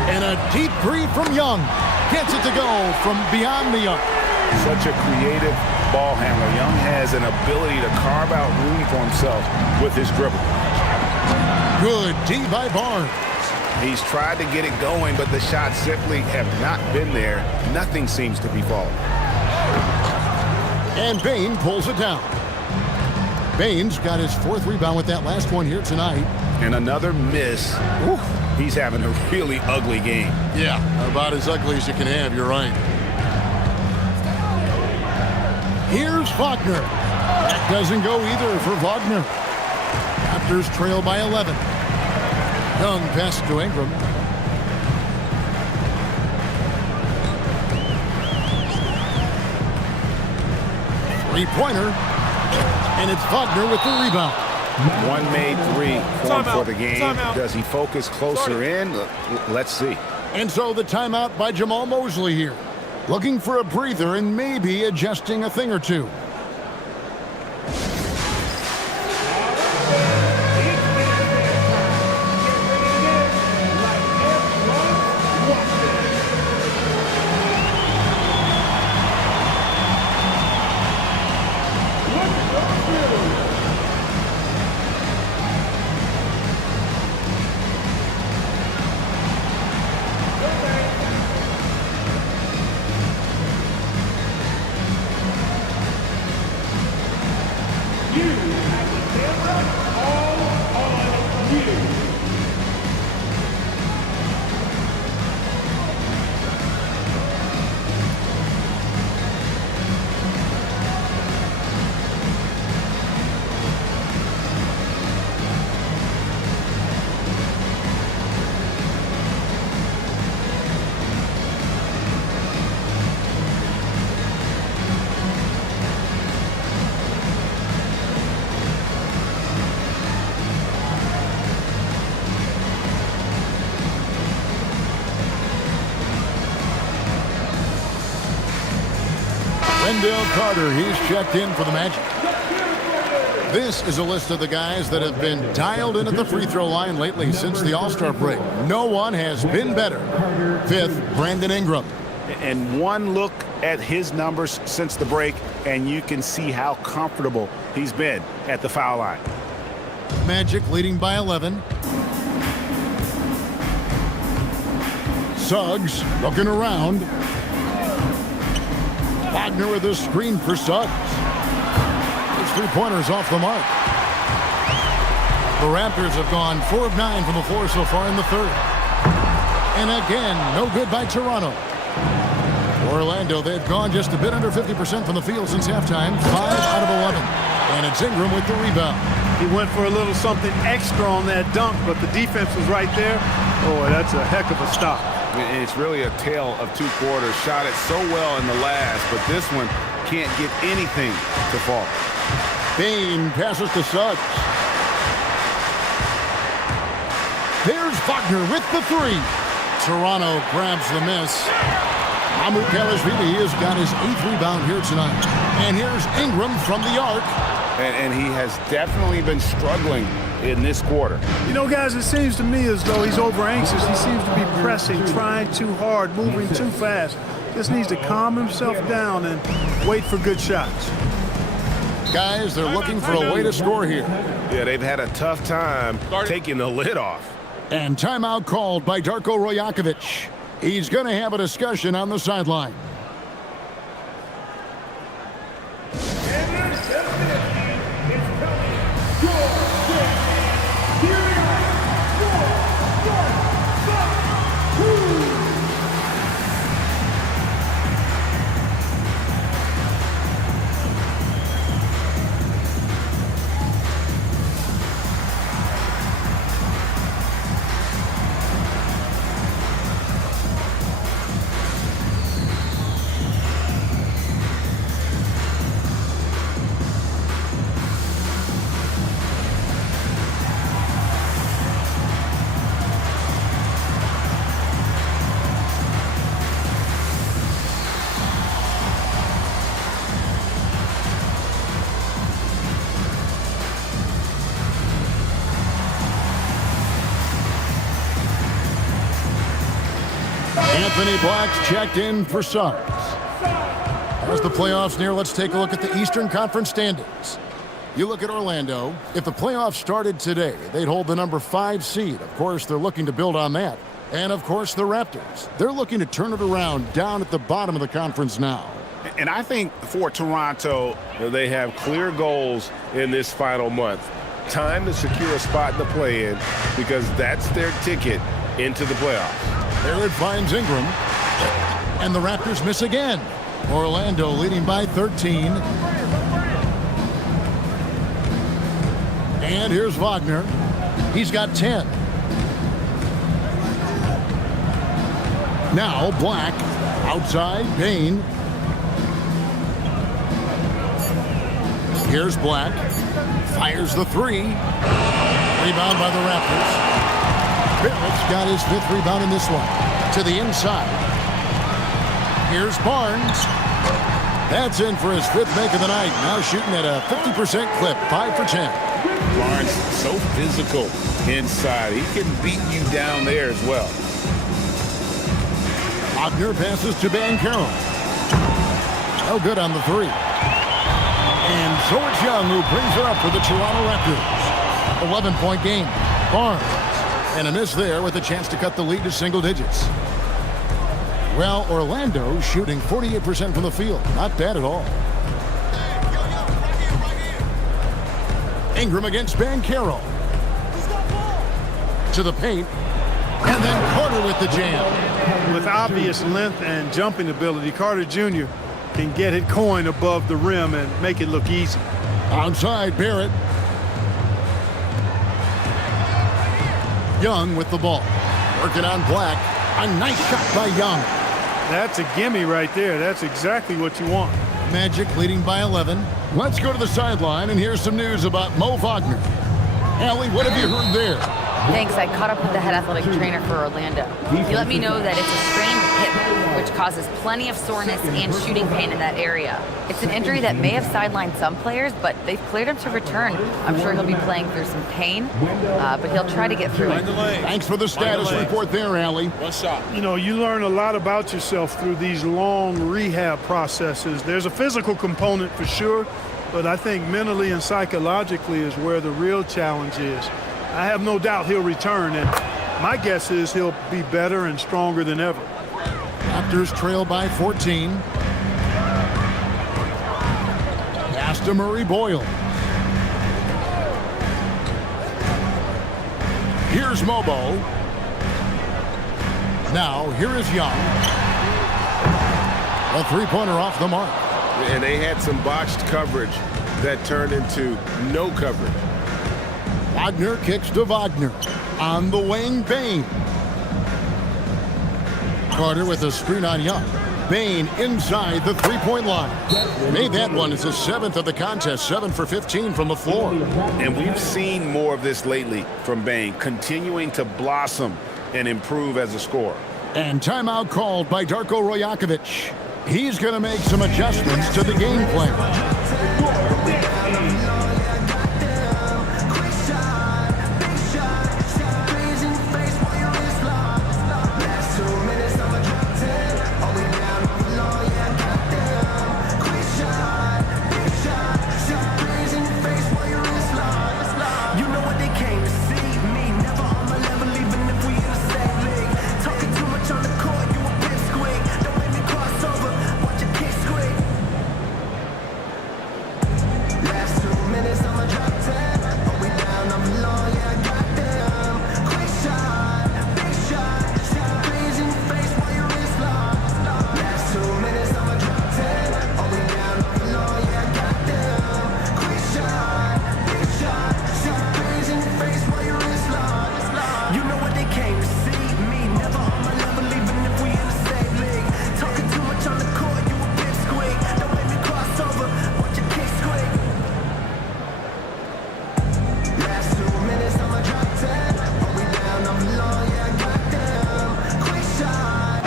And a deep three from Young. Gets it to go from beyond the arc. Such a creative ball handler. Young has an ability to carve out room for himself with his dribble. Good D by Barnes. He's tried to get it going, but the shots simply have not been there. Nothing seems to be falling. And Bane pulls it down. Bane's got his 4th rebound with that last one here tonight. And another miss. Whew, he's having a really ugly game. Yeah, about as ugly as you can have, you're right. Here's Wagner. That doesn't go either for Wagner. Raptors trail by 11. Young pass to Ingram. Three-pointer. And it's Wagner with the rebound. One made three for the game. Does he focus closer in? Let's see. And so the timeout by Jamal Mosley here. Looking for a breather and maybe adjusting a thing or two. Wendell Carter, he's checked in for the Magic. This is a list of the guys that have been dialed in at the free throw line lately since the All-Star break. No one has been better. 5th, Brandon Ingram. And one look at his numbers since the break, and you can see how comfortable he's been at the foul line. Magic leading by 11. Suggs looking around. Wagner with a screen for Suggs. His three-pointers off the mark. The Raptors have gone 4 of 9 from the floor so far in the third. And again, no good by Toronto. Orlando, they've gone just a bit under 50% from the field since halftime. 5 out of 11. And it's Ingram with the rebound. He went for a little something extra on that dunk, but the defense was right there. Boy, that's a heck of a stop. It's really a tale of two quarters. Shot it so well in the last, but this one can't get anything to fall. Bain passes to Suggs. There's Wagner with the three. Toronto grabs the miss. Pelishvili has got his 8th rebound here tonight. And here's Ingram from the arc. And he has definitely been struggling in this quarter. You know, guys, it seems to me as though he's over anxious. He seems to be pressing, trying too hard, moving too fast. Just needs to calm himself down and wait for good shots. Guys, they're looking for a way to score here. Yeah, they've had a tough time taking the lid off. And timeout called by Darko Rojakovic. He's going to have a discussion on the sideline. Anthony Black's checked in for Suggs. As the playoffs near, let's take a look at the Eastern Conference standings. You look at Orlando. If the playoffs started today, they'd hold the number 5 seed. Of course, they're looking to build on that. And, of course, the Raptors. They're looking to turn it around down at the bottom of the conference now. And I think for Toronto, they have clear goals in this final month. Time to secure a spot in the play-in because that's their ticket into the playoffs. There it finds Ingram. And the Raptors miss again. Orlando leading by 13. And here's Wagner. He's got 10. Now Black. Outside, Bain. Here's Black. Fires the three. Rebound by the Raptors. Barrett's got his 5th rebound in this one. To the inside. Here's Barnes. That's in for his 5th make of the night. Now shooting at a 50% clip. 5 for 10. Barnes, so physical inside. He can beat you down there as well. Wagner passes to Banchero. No good on the three. And so it's Young who brings her up for the Toronto Raptors. 11-point game. Barnes. And a miss there with a chance to cut the lead to single digits. Well, Orlando shooting 48% from the field. Not bad at all. Ingram against Banchero. To the paint. And then Carter with the jam. With obvious length and jumping ability, Carter Jr. can get it going above the rim and make it look easy. Outside, Barrett. Young with the ball. Working on Black. A nice shot by Young. That's a gimme right there. That's exactly what you want. Magic leading by 11. Let's go to the sideline and hear some news about Mo Wagner. Allie, what have you heard there? Thanks. I caught up with the head athletic trainer for Orlando. He let me know that it's a strained hip, which causes plenty of soreness and shooting pain in that area. It's an injury that may have sidelined some players, but they've cleared him to return. I'm sure he'll be playing through some pain, but he'll try to get through it. Thanks for the status report there, Allie. One shot. You know, you learn a lot about yourself through these long rehab processes. There's a physical component for sure, but I think mentally and psychologically is where the real challenge is. I have no doubt he'll return, and my guess is he'll be better and stronger than ever. Raptors trail by 14. Pass to Murray Boyle. Here's Mobo. Now, here is Young. A three-pointer off the mark. And they had some botched coverage that turned into no coverage. Wagner kicks to Wagner. On the wing, Bain. Carter with a screen on Young. Bain inside the three-point line. Made that one. It's his 7th of the contest, 7 for 15 from the floor. And we've seen more of this lately from Bain, continuing to blossom and improve as a scorer. And timeout called by Darko Rojakovic. He's going to make some adjustments to the game plan.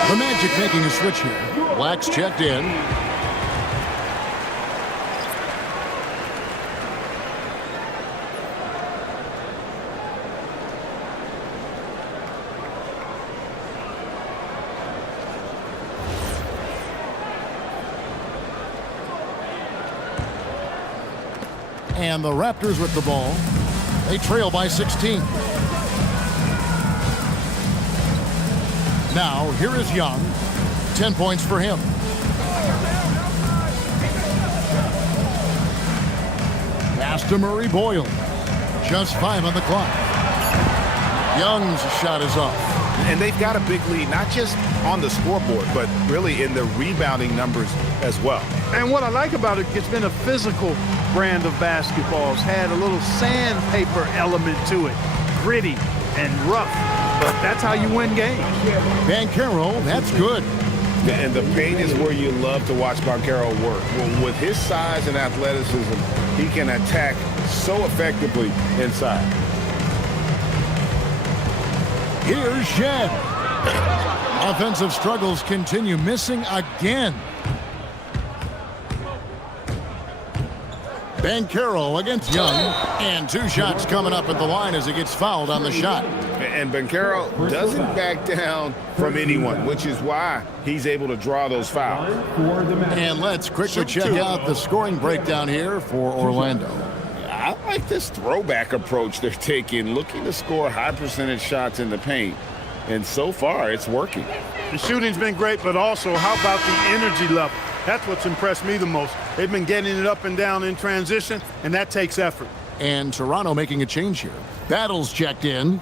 The Magic making a switch here. Black's checked in. And the Raptors with the ball. They trail by 16. Now, here is Young. 10 points for him. Pass to Murray Boyle. Just 5 on the clock. Young's shot is off. And they've got a big lead, not just on the scoreboard, but really in the rebounding numbers as well. And what I like about it, it's been a physical brand of basketball. It's had a little sandpaper element to it. Gritty and rough. But that's how you win games. Banchero, that's good. And the paint is where you love to watch Banchero work. Well, with his size and athleticism, he can attack so effectively inside. Here's Shed. Offensive struggles continue, missing again. Banchero against Young. And 2 shots coming up at the line as he gets fouled on the shot. And Banchero doesn't back down from anyone, which is why he's able to draw those fouls. And let's quickly check out the scoring breakdown here for Orlando. I like this throwback approach they're taking, looking to score high percentage shots in the paint. And so far, it's working. The shooting's been great, but also how about the energy level? That's what's impressed me the most. They've been getting it up and down in transition, and that takes effort. And Toronto making a change here. Battles checked in.